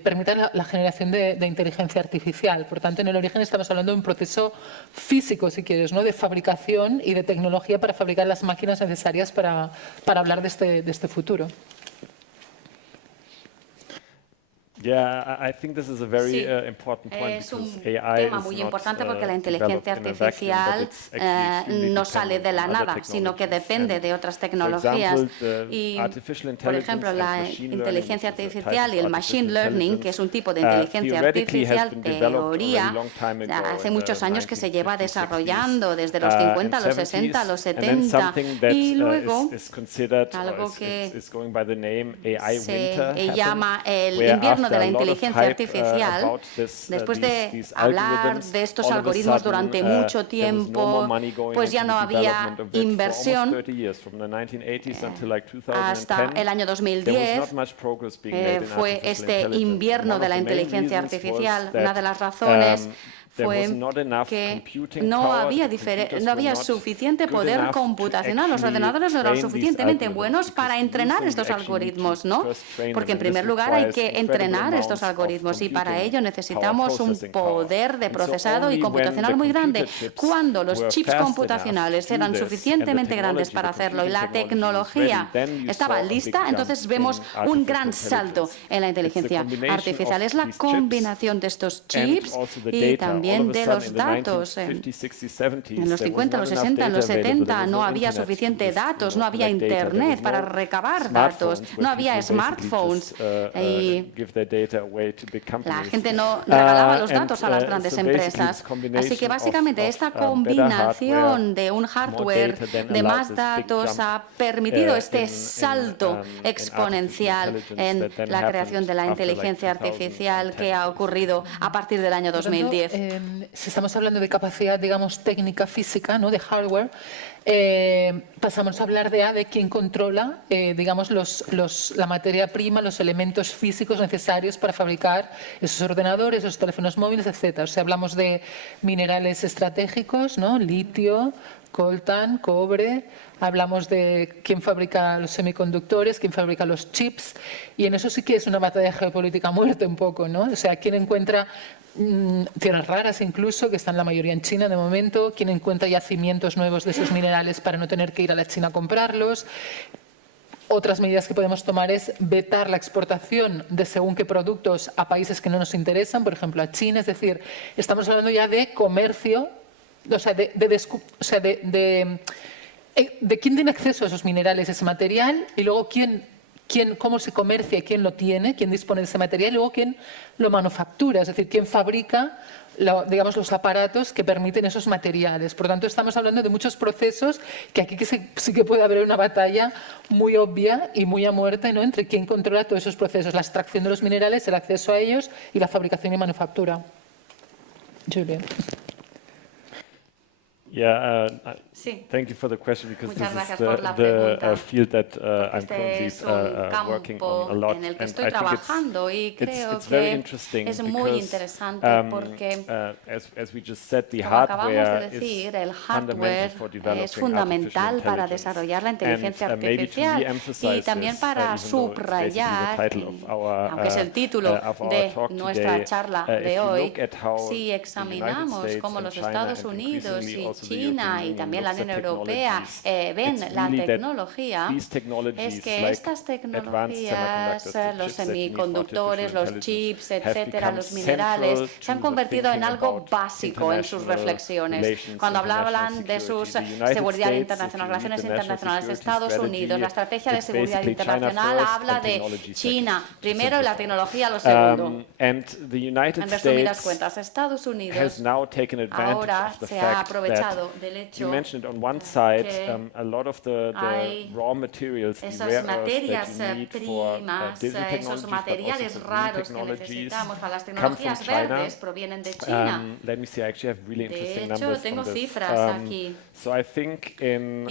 permitan la generación de inteligencia artificial. Por tanto, en el origen estamos hablando de un proceso físico, si quieres, ¿no?, de fabricación y de tecnología para fabricar las máquinas necesarias para hablar de este futuro. Es un tema muy importante porque la inteligencia artificial no sale de la nada, sino que depende de otras tecnologías. Y, por ejemplo, la inteligencia artificial y el machine learning, que es un tipo de inteligencia artificial, teoría, hace muchos años que se lleva desarrollando, desde los 50, los 60, los 70, y luego algo que se llama el invierno de la inteligencia artificial, después de hablar de estos algoritmos durante mucho tiempo, pues ya no había inversión. Hasta el año 2010 fue este invierno de la inteligencia artificial. Una de las razones fue que no había suficiente poder computacional. Los ordenadores no eran suficientemente buenos para entrenar estos algoritmos, ¿no? Porque en primer lugar hay que entrenar estos algoritmos y para ello necesitamos un poder de procesado y computacional muy grande. Cuando los chips computacionales eran suficientemente grandes para hacerlo y la tecnología estaba lista, entonces vemos un gran salto en la inteligencia artificial. Es la combinación de estos chips y también de los datos. En los 50, los 60, en los 70 no había suficiente datos, no había internet para recabar datos, no había smartphones y la gente no regalaba los datos a las grandes empresas. Así que básicamente esta combinación de un hardware, de más datos, ha permitido este salto exponencial en la creación de la inteligencia artificial que ha ocurrido a partir del año 2010. Si estamos hablando de capacidad, digamos, técnica física, ¿no?, de hardware, pasamos a hablar de quién controla, digamos, la materia prima, los elementos físicos necesarios para fabricar esos ordenadores, esos teléfonos móviles, etc. O sea, hablamos de minerales estratégicos, ¿no?, litio, coltan, cobre, hablamos de quién fabrica los semiconductores, quién fabrica los chips, y en eso sí que es una batalla geopolítica a muerte un poco, ¿no? O sea, quién encuentra tierras raras incluso, que están la mayoría en China de momento, quién encuentra yacimientos nuevos de esos minerales para no tener que ir a la China a comprarlos. Otras medidas que podemos tomar es vetar la exportación de según qué productos a países que no nos interesan, por ejemplo a China, es decir, estamos hablando ya de comercio, o sea, de quién tiene acceso a esos minerales, ese material, y luego cómo se comercia y quién lo tiene, quién dispone de ese material, y luego quién lo manufactura, es decir, quién fabrica, digamos, los aparatos que permiten esos materiales. Por lo tanto, estamos hablando de muchos procesos que aquí sí que puede haber una batalla muy obvia y muy a muerte, ¿no?, entre quién controla todos esos procesos, la extracción de los minerales, el acceso a ellos y la fabricación y manufactura. Julia. Yeah, thank you for the question because this is the field that I'm currently working on a lot, en el que and estoy I think trabajando y creo it's very que interesting es muy interesante porque, as we just said, the como acabamos de hardware decir, el is fundamental hardware for developing es fundamental artificial para intelligence. desarrollar la inteligencia And, maybe to artificial re-emphasize y también this, para even though it's basically the subrayar, title of our, aunque es el título of our de talk nuestra today, charla if de you hoy, look at how si the examinamos United cómo States los and China Estados and Unidos increasingly y also the China European y Union también la looks at Unión Europea ven it's la really that tecnología, these technologies, es que like estas advanced tecnologías, semiconductors, the los chips that you need for semiconductores, artificial los chips, intelligence, have etcétera, become los minerales, central se han to convertido the en thinking algo about básico en sus international reflexiones. relations, Cuando international hablan de sus security. The United seguridad States, internacional, if you relaciones read the internacionales, national Estados security Unidos, la strategy, estrategia de it's seguridad basically China internacional first habla and de technology China second, to primero y la simplify. tecnología lo segundo. And the United En resumidas States cuentas, Estados has Unidos now taken advantage ahora of the se ha fact that aprovechado del you hecho mentioned on one side que a lot of the hay raw materials, the esas rare earths materias that you need for primas, digital technologies, esos but materiales also for green raros que technologies, necesitamos para las come from tecnologías China. verdes provienen de China. Let me see, I actually have really De interesting hecho, numbers tengo on this. cifras aquí. So I think in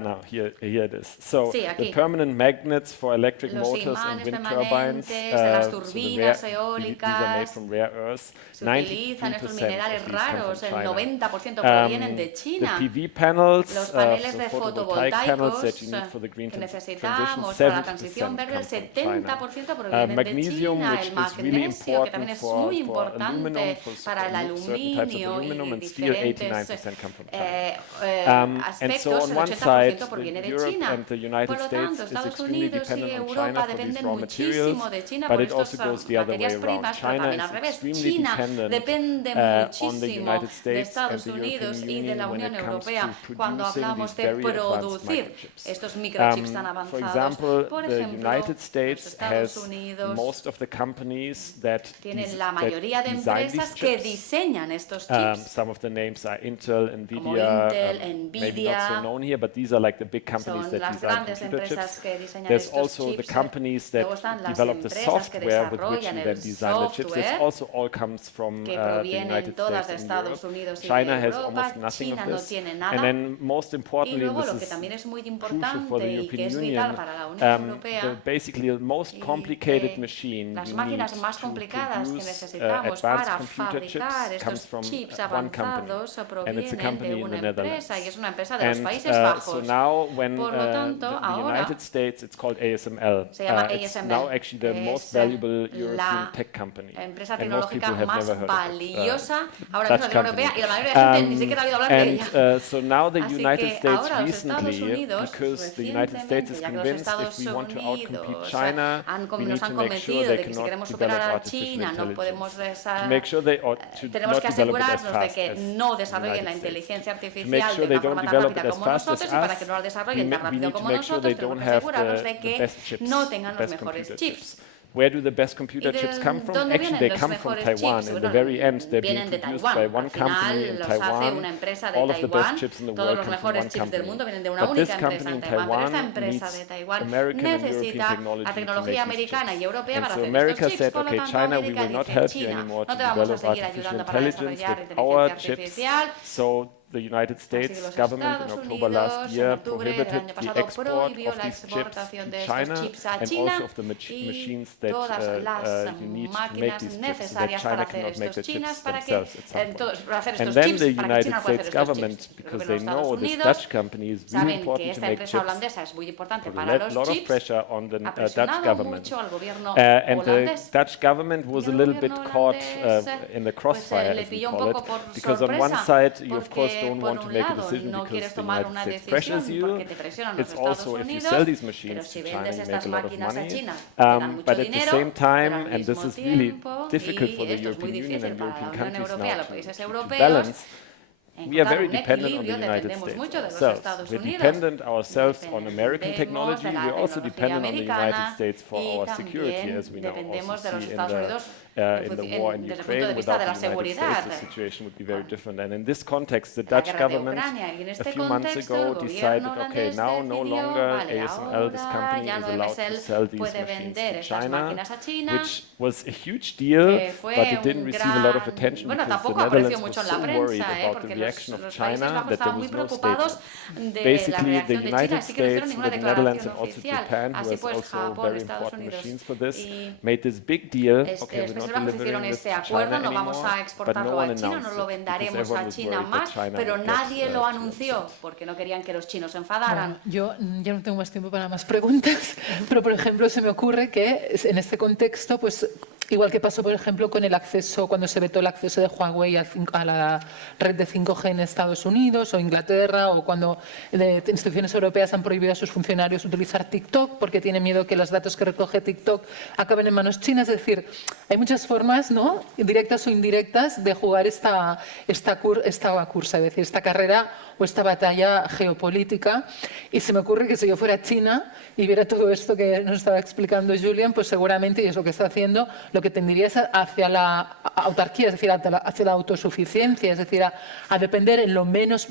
no, here it is. So Sí, the aquí. permanent magnets for electric Los motors and imanes wind permanentes turbines, de las so the turbinas these are made eólicas, from rare earths. se utilizan 93% estos of minerales these come from raros, el China. 90% provienen de China. The PV panels, Los paneles so de photovoltaic panels fotovoltaicos that you need for the green que transition, necesitamos para la 70% transición verde, el come from China. 70% provienen de Magnesium, China. which El is really magnesio, que también important es for muy aluminum, importante for para el certain types of aluminio aluminum, y and steel, diferentes 89% come from China. aspectos, And so on el one side, 80% proviene de Europe China. and the United Por lo States tanto, is Estados extremely Unidos y dependent on Europa China for these dependen raw muchísimo materials, de China but por it also estas goes the other way materias around. primas, pero China también al is revés. extremely China dependent depende on the muchísimo United de States Estados and the Unidos European y de la Union when Unión it comes Europea to cuando producing hablamos these de very advanced producir microchips. estos microchips tan For avanzados. example, Por the ejemplo, United los States Estados has Unidos most of the companies that tienen la mayoría de design these empresas que chips. diseñan estos chips. Some of the names are Intel, Como Nvidia, Intel, maybe not Nvidia, so known shown here, but these are like the big companies that design computer chips. There's also the companies that develop the software with which we then design the chips. This also all comes from the United States and Europe. China has almost nothing of this. And then most importantly, this is crucial for the European Union, basically the most complicated machine you need to produce advanced computer chips comes from one company, and it's a company in the Netherlands. And so now when the United States, it's called ASML, it's now actually the most valuable European tech company, and most people have never heard of such company. And so now the United States recently, because the United States is convinced if we want to outcompete China, we need to make sure they cannot develop artificial intelligence. To make sure they not develop it as fast as the United States. To make sure they don't develop it as fast as us, we need to make sure they don't have the best chips, best computer chips. Where do the best computer chips come from? Actually, they come from Taiwan. In the very end, they're being produced by one company in Taiwan. All of the best chips in the world come from one company. But this company in Taiwan needs American and European technology to make these chips. And so America said, okay, China, we will not help you anymore to develop artificial intelligence with our chips. So the United States government in October last year prohibited the export of these chips to China and also of the machines that you need to make these chips, so that China cannot make the chips themselves at some point. And then the United States government, because they know this Dutch company is really important to make chips, put a lot of pressure on the Dutch government. And the Dutch government was a little bit caught in the crossfire, as we call it, because on one side, you of course don't want to make a decision because the United States pressures you. It's also, if you sell these machines to China, you make a lot of money. But at the same time, and this is really difficult for the European Union and European countries now to balance, we are very dependent on the United States ourselves. We're dependent ourselves on American technology. We're also dependent on the United States for our security, as we now also see in the war in Ukraine. Without the United States, the situation would be very different. And in this context, the Dutch government a few months ago decided, okay, now no longer ASML, this company, is allowed to sell these machines to China, which was a huge deal, but it didn't receive a lot of attention because the Netherlands was so worried about the reaction of China that there was no statement. Basically, the United States, with the Netherlands and also Japan, who has also very important machines for this, made this big deal. Okay, we're not delivering this to China anymore, but no one announced it because everyone was worried that China would get Yo ya no tengo más tiempo para más preguntas, pero por ejemplo se me ocurre que en este contexto, pues igual que pasó, por ejemplo, con el acceso, cuando se vetó el acceso de Huawei a la red de 5G en Estados Unidos o Inglaterra, o cuando instituciones europeas han prohibido a sus funcionarios utilizar TikTok porque tienen miedo que los datos que recoge TikTok acaben en manos chinas. Es decir, hay muchas formas, ¿no?, directas o indirectas, de jugar esta cursa, es decir, esta carrera o esta batalla geopolítica. Y se me ocurre que si yo fuera China y viera todo esto que nos estaba explicando Julian, pues seguramente, y es lo que está haciendo, lo que tendería es hacia la autarquía, es decir, hacia la autosuficiencia, es decir, a depender en lo menos,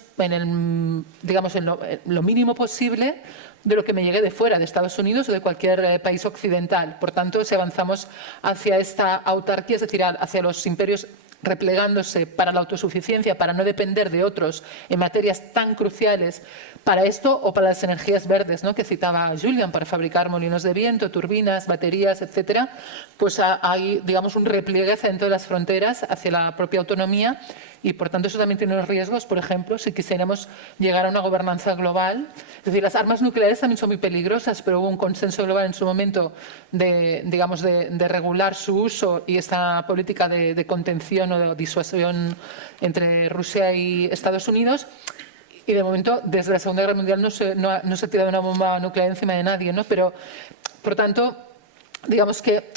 digamos, en lo mínimo posible de lo que me llegue de fuera, de Estados Unidos o de cualquier país occidental. Por tanto, si avanzamos hacia esta autarquía, es decir, hacia los imperios replegándose para la autosuficiencia, para no depender de otros en materias tan cruciales para esto o para las energías verdes, ¿no?, que citaba Julian, para fabricar molinos de viento, turbinas, baterías, etcétera, pues hay, digamos, un repliegue hacia dentro de las fronteras, hacia la propia autonomía, y por tanto eso también tiene unos riesgos. Por ejemplo, si quisiéramos llegar a una gobernanza global, es decir, las armas nucleares también son muy peligrosas, pero hubo un consenso global en su momento de regular su uso, y esta política de contención o de disuasión entre Rusia y Estados Unidos. Y de momento, desde la Segunda Guerra Mundial no se ha tirado una bomba nuclear encima de nadie, ¿no? Pero, por tanto, digamos que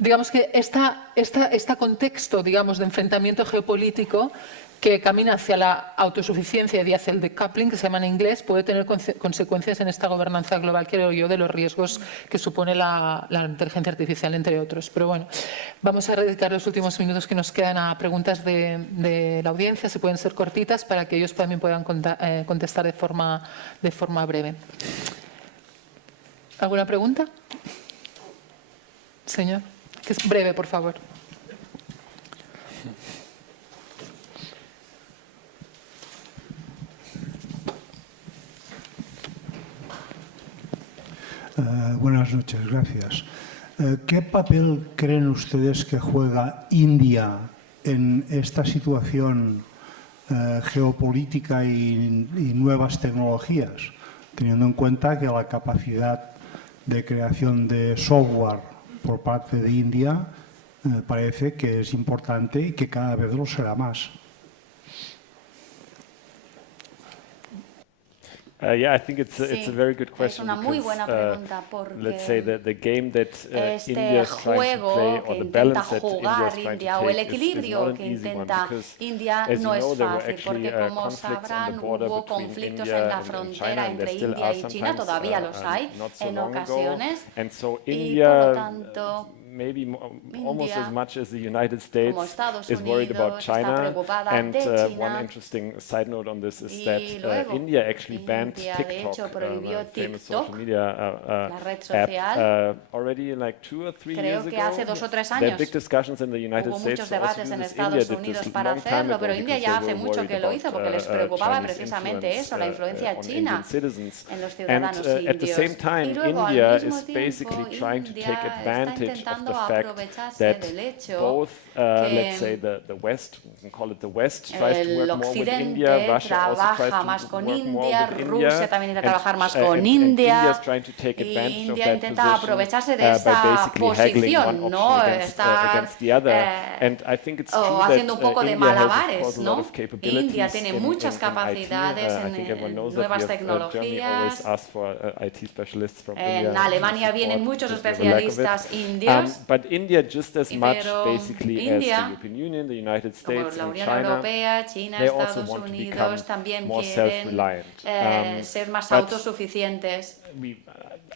digamos que este contexto, digamos, de enfrentamiento geopolítico que camina hacia la autosuficiencia y hacia el decoupling, que se llama en inglés, puede tener consecuencias en esta gobernanza global, creo yo, de los riesgos que supone la inteligencia artificial, entre otros. Pero bueno, vamos a dedicar los últimos minutos que nos quedan a preguntas de la audiencia, si pueden ser cortitas, para que ellos también puedan contestar de forma breve. ¿Alguna pregunta? Señor, que es breve, por favor. Buenas noches, gracias. ¿Qué papel creen ustedes que juega India en esta situación geopolítica y nuevas tecnologías, teniendo en cuenta que la capacidad de creación de software por parte de India parece que es importante y que cada vez lo será más? Yeah, I think it's a very good question. Es una muy buena pregunta porque let's say the game that India is trying to play, or the balance that India is trying to take, o el is equilibrio not an que easy one, intenta because India as no you know, es there were fácil, actually porque como conflicts on the sabrán border hubo between conflictos India en la and frontera China, and there entre still India are y China, sometimes, todavía los hay not so en long ago. ocasiones, And so y por lo India, tanto maybe almost as much as the United States, is worried about está China. preocupada And de one China. interesting side note on this is Y that luego, India actually banned India, de TikTok, hecho, prohibió the famous TikTok, social media la red social, app, already like 2 or 3 creo years que ago. hace 2 o 3 There are años. big discussions in the United Hubo States muchos to also debates do en this. Estados India did Unidos this para long time hacerlo, ago pero India because ya they hace were mucho worried que lo hizo about, porque les preocupaba Chinese precisamente influence, eso, la influencia on china Indian citizens. en los And ciudadanos at the indios. same time, Y luego, al India mismo is tiempo, basically trying to India take está advantage of intentando the fact aprovecharse that del hecho both, que let's say, the West, we can call it the West, tries to el work more with India, occidente Russia also tries trabaja to más con work more India, with Rusia India, también intenta and, trabajar más and con India, India's trying to take y advantage of India that intenta position, aprovecharse de by esa basically haggling one posición, ¿no? option against the other. And I think it's true haciendo un that poco de India has, of malabares, course, a lot ¿no? of capabilities India tiene in muchas IT. capacidades I think everyone knows that nuevas we have, Germany always tecnologías. asks for IT specialists from India. En Alemania vienen muchos especialistas indios. But India, just as much Pero basically India, as the European Union, the United como States, la and Unión China, Europea, China, they also Estados want to become Unidos también more quieren self-reliant. ser más but autosuficientes.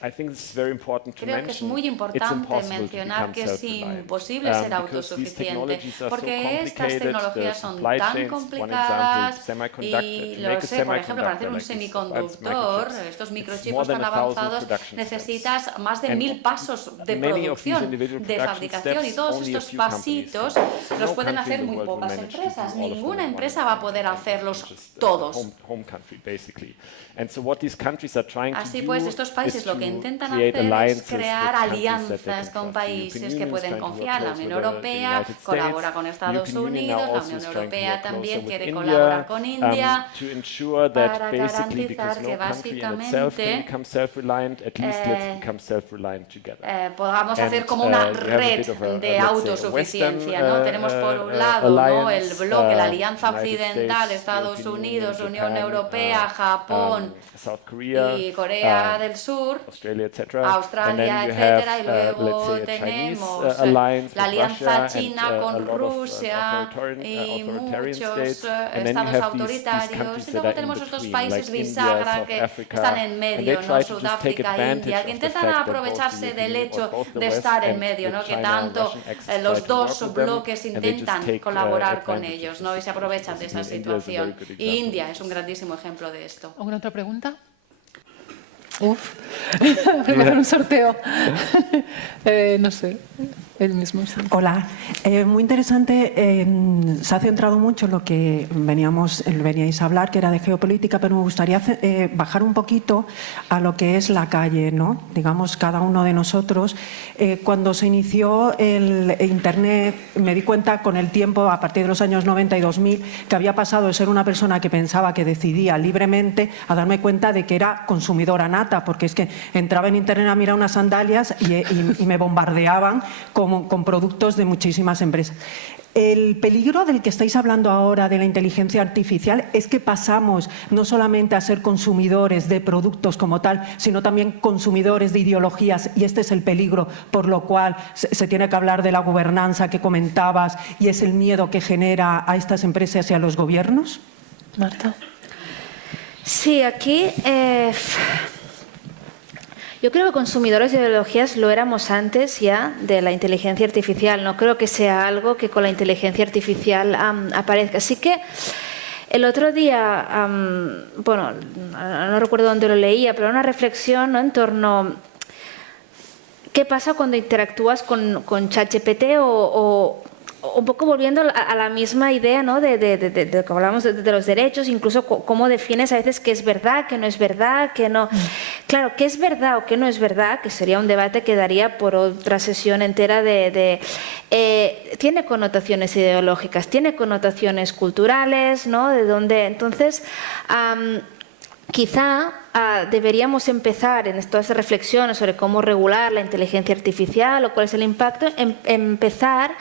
I think it's very important to Creo que es mention muy it's importante impossible mencionar to que become es self-reliant. imposible ser Because these autosuficiente, technologies are so porque estas complicated, tecnologías the son supply tan chains, complicadas one example, y to lo make a sé, por ejemplo, para hacer un semiconductor like this, semiconductor, advanced estos microchips, it's microchips more than tan 1,000 avanzados, production necesitas steps. más de And 1000 pasos de many of these producción, individual de production fabricación, y steps, todos only a estos few companies pasitos can do. los No pueden country hacer in the muy world will pocas manage to do empresas. all of them Ninguna in one empresa va a poder country, hacerlos which is the todos. home country, basically. And so what these countries are trying Así to pues, do estos países is lo que to intentan create hacer es alliances crear with countries that they alianzas can con trust. The países European que Union is pueden trying to work confiar. La close Unión with the Europea United States. colabora con Estados European Union now Unidos, la also Unión is trying to Europea work también closer quiere with colaborar India, con India to ensure that para basically, because garantizar no que country in itself can básicamente become self-reliant, at least let's become self-reliant together. podamos And, hacer como una you have a red bit of a, de let's say, a autosuficiencia, Western, ¿no? Tenemos por un lado, ¿no?, el alliance, bloque, la Alianza United Occidental, States, Estados European Unidos, Union, Unión Japan, Europea, Japón South Korea, y Corea del Sur, Australia, etc. Australia, etcétera, y luego tenemos la alianza china con Rusia y muchos estados autoritarios, y luego tenemos estos países bisagra que están en medio, ¿no? Sudáfrica, India, que intentan aprovecharse del hecho de estar en medio, ¿no? Que tanto los dos bloques intentan colaborar con ellos, ¿no? Y se aprovechan de esa situación. Y India es un grandísimo ejemplo de esto. ¿Alguna otra pregunta? Uf, voy a hacer un sorteo. No sé, él mismo. Sí. Hola, muy interesante. Se ha centrado mucho en lo que veníais a hablar, que era de geopolítica, pero me gustaría bajar un poquito a lo que es la calle, ¿no? Digamos, cada uno de nosotros. Cuando se inició el Internet, me di cuenta con el tiempo, a partir de los años 90 y 2000, que había pasado de ser una persona que pensaba que decidía libremente a darme cuenta de que era consumidora nata, porque es que entraba en Internet a mirar unas sandalias y me bombardeaban con con productos de muchísimas empresas. El peligro del que estáis hablando ahora de la inteligencia artificial es que pasamos no solamente a ser consumidores de productos como tal, sino también consumidores de ideologías, y este es el peligro por lo cual se tiene que hablar de la gobernanza que comentabas y es el miedo que genera a estas empresas y a los gobiernos. Marta. Sí, aquí yo creo que consumidores de ideologías lo éramos antes ya de la inteligencia artificial. No creo que sea algo que con la inteligencia artificial aparezca. Así que el otro día, bueno, no recuerdo dónde lo leía, pero una reflexión, ¿no?, en torno qué pasa cuando interactúas con ChatGPT o un poco volviendo a la misma idea, ¿no?, de lo que hablamos de los derechos, incluso cómo defines a veces qué es verdad, qué no es verdad, qué no. Claro, qué es verdad o qué no es verdad, que sería un debate que daría por otra sesión entera tiene connotaciones ideológicas, tiene connotaciones culturales, ¿no?, de donde entonces quizá deberíamos empezar en todas estas reflexiones sobre cómo regular la inteligencia artificial o cuál es el impacto, empezar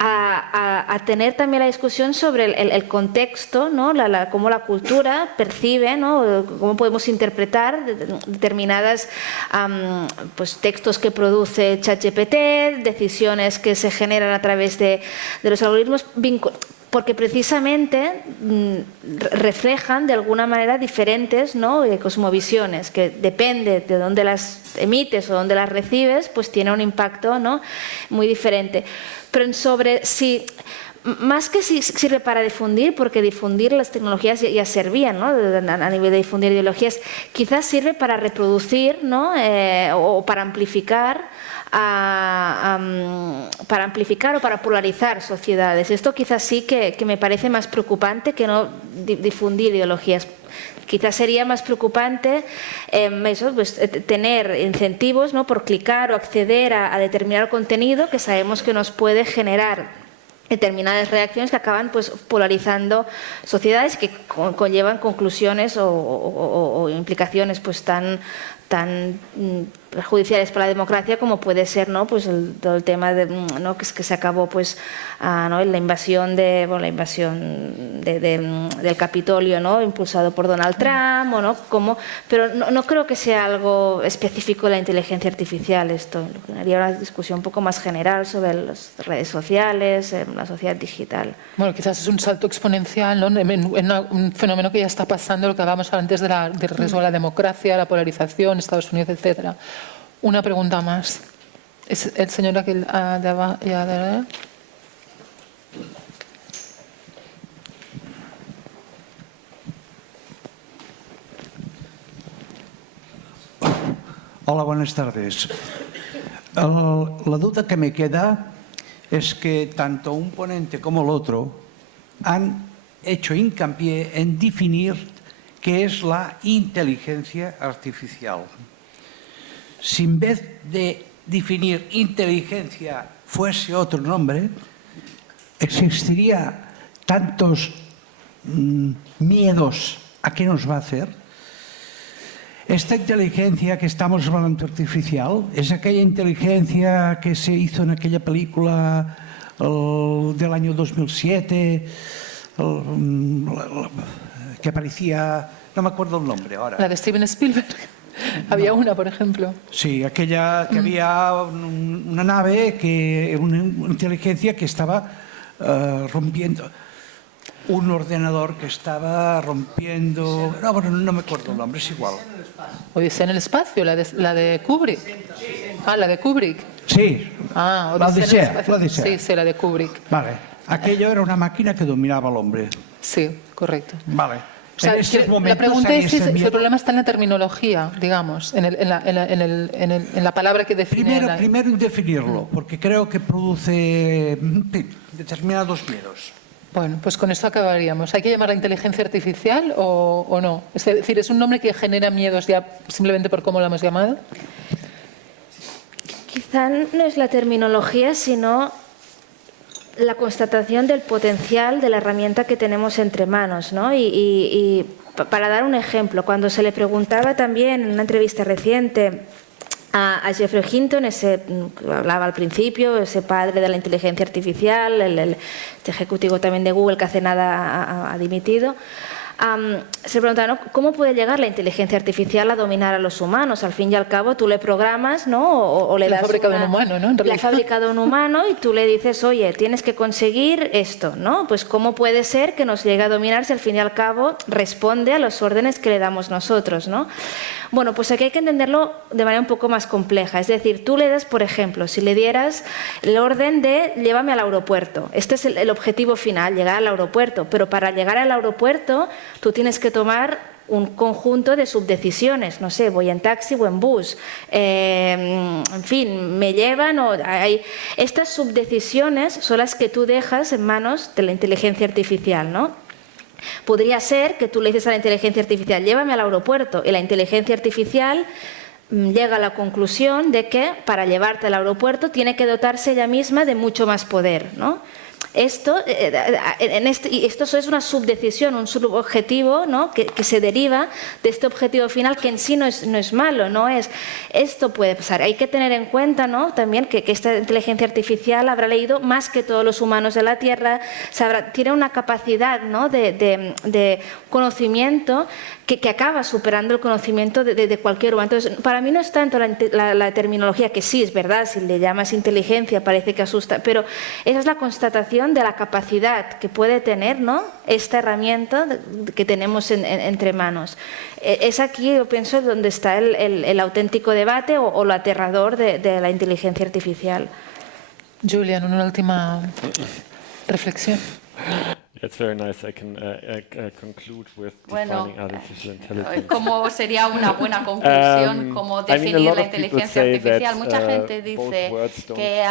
a tener también la discusión sobre el contexto, ¿no?, cómo la cultura percibe, ¿no?, cómo podemos interpretar determinadas pues, textos que produce ChatGPT, decisiones que se generan a través de los algoritmos, porque precisamente reflejan de alguna manera diferentes, ¿no?, cosmovisiones, que depende de dónde las emites o dónde las recibes, pues tiene un impacto, ¿no?, muy diferente. Pero más que si sirve para difundir, porque difundir las tecnologías ya servían, ¿no?, a nivel de difundir ideologías, quizás sirve para reproducir, ¿no?, o para amplificar o para polarizar sociedades. Esto quizás sí que me parece más preocupante que no difundir ideologías. Quizás sería más preocupante pues, tener incentivos, ¿no?, por clicar o acceder a determinado contenido que sabemos que nos puede generar determinadas reacciones que acaban pues, polarizando sociedades que conllevan conclusiones o implicaciones pues, tan perjudiciales para la democracia como puede ser, ¿no?, pues todo el tema de, ¿no?, que se acabó pues ¿no?, la invasión del Capitolio, ¿no?, impulsado por Donald Trump, o no, pero no creo que sea algo específico de la inteligencia artificial esto. Haría una discusión un poco más general sobre las redes sociales, la sociedad digital. Bueno, quizás es un salto exponencial, ¿no?, en un fenómeno que ya está pasando, lo que hablábamos antes del riesgo de la democracia, la polarización, Estados Unidos, etcétera. Una pregunta más. ¿Es el señor aquí de abajo? Hola, buenas tardes. La duda que me queda es que tanto un ponente como el otro han hecho hincapié en definir qué es la inteligencia artificial. Si en vez de definir inteligencia fuese otro nombre, existiría tantos miedos a qué nos va a hacer. Esta inteligencia que estamos hablando artificial es aquella inteligencia que se hizo en aquella película del año 2007, que aparecía, no me acuerdo el nombre ahora. La de Steven Spielberg. Había una, por ejemplo. Sí, aquella que había una nave, una inteligencia que estaba rompiendo, un ordenador que estaba rompiendo... No, bueno, no me acuerdo el nombre, es igual. Odisea en el espacio, la de Kubrick. Ah, la de Kubrick. Sí, Odisea. Sí, la de Kubrick. Vale, aquello era una máquina que dominaba al hombre. Sí, correcto. Vale. O sea, la pregunta es si el problema está en la terminología, digamos, en la palabra que define. Primero en definirlo, porque creo que produce determinados miedos. Bueno, pues con esto acabaríamos. ¿Hay que llamarla inteligencia artificial o no? Es decir, ¿es un nombre que genera miedos ya simplemente por cómo lo hemos llamado? Quizá no es la terminología, sino la constatación del potencial de la herramienta que tenemos entre manos, ¿no? Y para dar un ejemplo, cuando se le preguntaba también en una entrevista reciente a Geoffrey Hinton, ese que hablaba al principio, ese padre de la inteligencia artificial, este ejecutivo también de Google que hace nada ha dimitido. Se preguntaba, ¿no?, ¿cómo puede llegar la inteligencia artificial a dominar a los humanos? Al fin y al cabo, tú le programas, ¿no? O le das ha fabricado un humano, ¿no? Le ha fabricado un humano y tú le dices, oye, tienes que conseguir esto, ¿no? Pues ¿cómo puede ser que nos llegue a dominar si al fin y al cabo responde a las órdenes que le damos nosotros, ¿no? Bueno, pues aquí hay que entenderlo de manera un poco más compleja. Es decir, tú le das, por ejemplo, si le dieras el orden de llévame al aeropuerto. Este es el objetivo final, llegar al aeropuerto. Pero para llegar al aeropuerto tú tienes que tomar un conjunto de subdecisiones. No sé, voy en taxi o en bus. En fin, me llevan o hay... Estas subdecisiones son las que tú dejas en manos de la inteligencia artificial, ¿no? Podría ser que tú le dices a la inteligencia artificial, llévame al aeropuerto, y la inteligencia artificial llega a la conclusión de que para llevarte al aeropuerto tiene que dotarse ella misma de mucho más poder, ¿no? Esto es una subdecisión, un subobjetivo, ¿no?, que se deriva de este objetivo final, que en sí no es malo, no es. Esto puede pasar. Hay que tener en cuenta, ¿no?, también que esta inteligencia artificial habrá leído más que todos los humanos de la Tierra, tiene una capacidad, ¿no?, de conocimiento que acaba superando el conocimiento de cualquier humano. Entonces, para mí no es tanto la terminología, que sí, es verdad, si le llamas inteligencia parece que asusta, pero esa es la constatación de la capacidad que puede tener, ¿no?, esta herramienta que tenemos entre manos. Es aquí, yo pienso, donde está el auténtico debate o lo aterrador de la inteligencia artificial. Julian, una última reflexión. It's very nice. I can conclude with defining artificial intelligence. ¿Cómo sería una buena conclusión? ¿Cómo definir la inteligencia artificial? Mucha gente dice que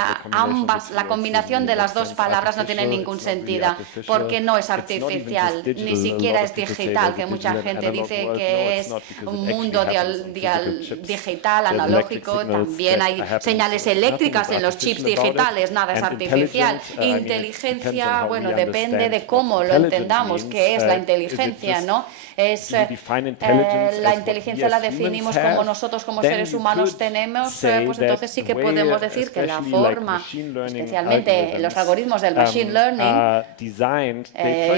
la combinación de las dos palabras no tiene ningún sentido, porque no es artificial, ni siquiera es digital, que mucha gente dice que es un mundo digital, analógico. También hay señales eléctricas en los chips digitales, nada es artificial. Inteligencia, bueno, depende de cómo lo entendamos, qué es la inteligencia, ¿no? La inteligencia la definimos como nosotros como seres humanos tenemos, pues entonces sí que podemos decir que la forma, especialmente los algoritmos del machine learning,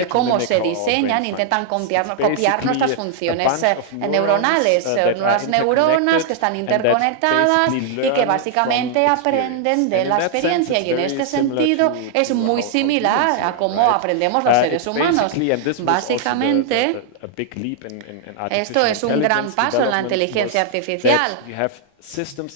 cómo se diseñan, intentan copiar nuestras funciones neuronales, unas neuronas que están interconectadas y que básicamente aprenden de la experiencia, y en este sentido es muy similar a cómo aprendemos los seres humanos. Básicamente, esto es un gran paso en la inteligencia artificial,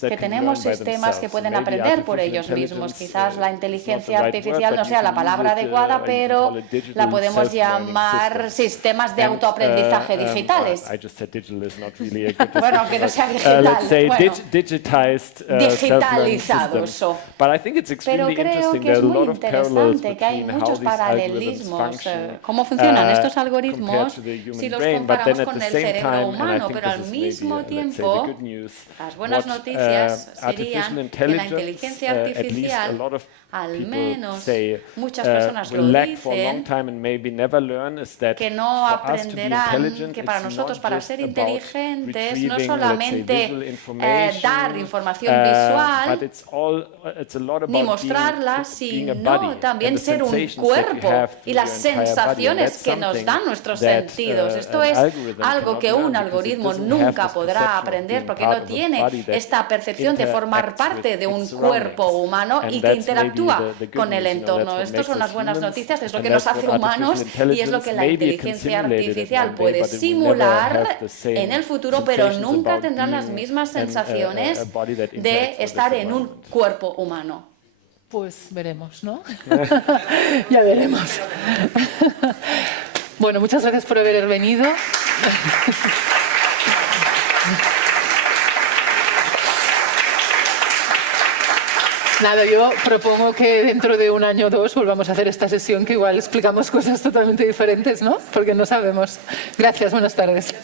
que tenemos sistemas que pueden aprender por ellos mismos. Quizás la inteligencia artificial no sea la palabra adecuada, pero la podemos llamar sistemas de autoaprendizaje digitales. Bueno, aunque no sea digital, digitalizados. Pero creo que es muy interesante que hay muchos paralelismos. ¿Cómo funcionan estos algoritmos si los comparamos con el cerebro humano? Pero al mismo tiempo, las buenas noticias serían que la inteligencia artificial, al menos muchas personas lo dicen, que no aprenderán que para nosotros, para ser inteligentes, no solamente dar información visual ni mostrarla, sino también ser un cuerpo y las sensaciones que nos dan nuestros sentidos. Esto es algo que un algoritmo nunca podrá aprender, porque no tiene esta percepción de formar parte de un cuerpo humano y que interactúa con el entorno. Estas son las buenas noticias, es lo que nos hace humanos y es lo que la inteligencia artificial puede simular en el futuro, pero nunca tendrán las mismas sensaciones de estar en un cuerpo humano. Pues veremos, ¿no? Ya veremos. Bueno, muchas gracias por haber venido. Nada, yo propongo que dentro de un año o dos volvamos a hacer esta sesión, que igual explicamos cosas totalmente diferentes, ¿no? Porque no sabemos. Gracias, buenas tardes.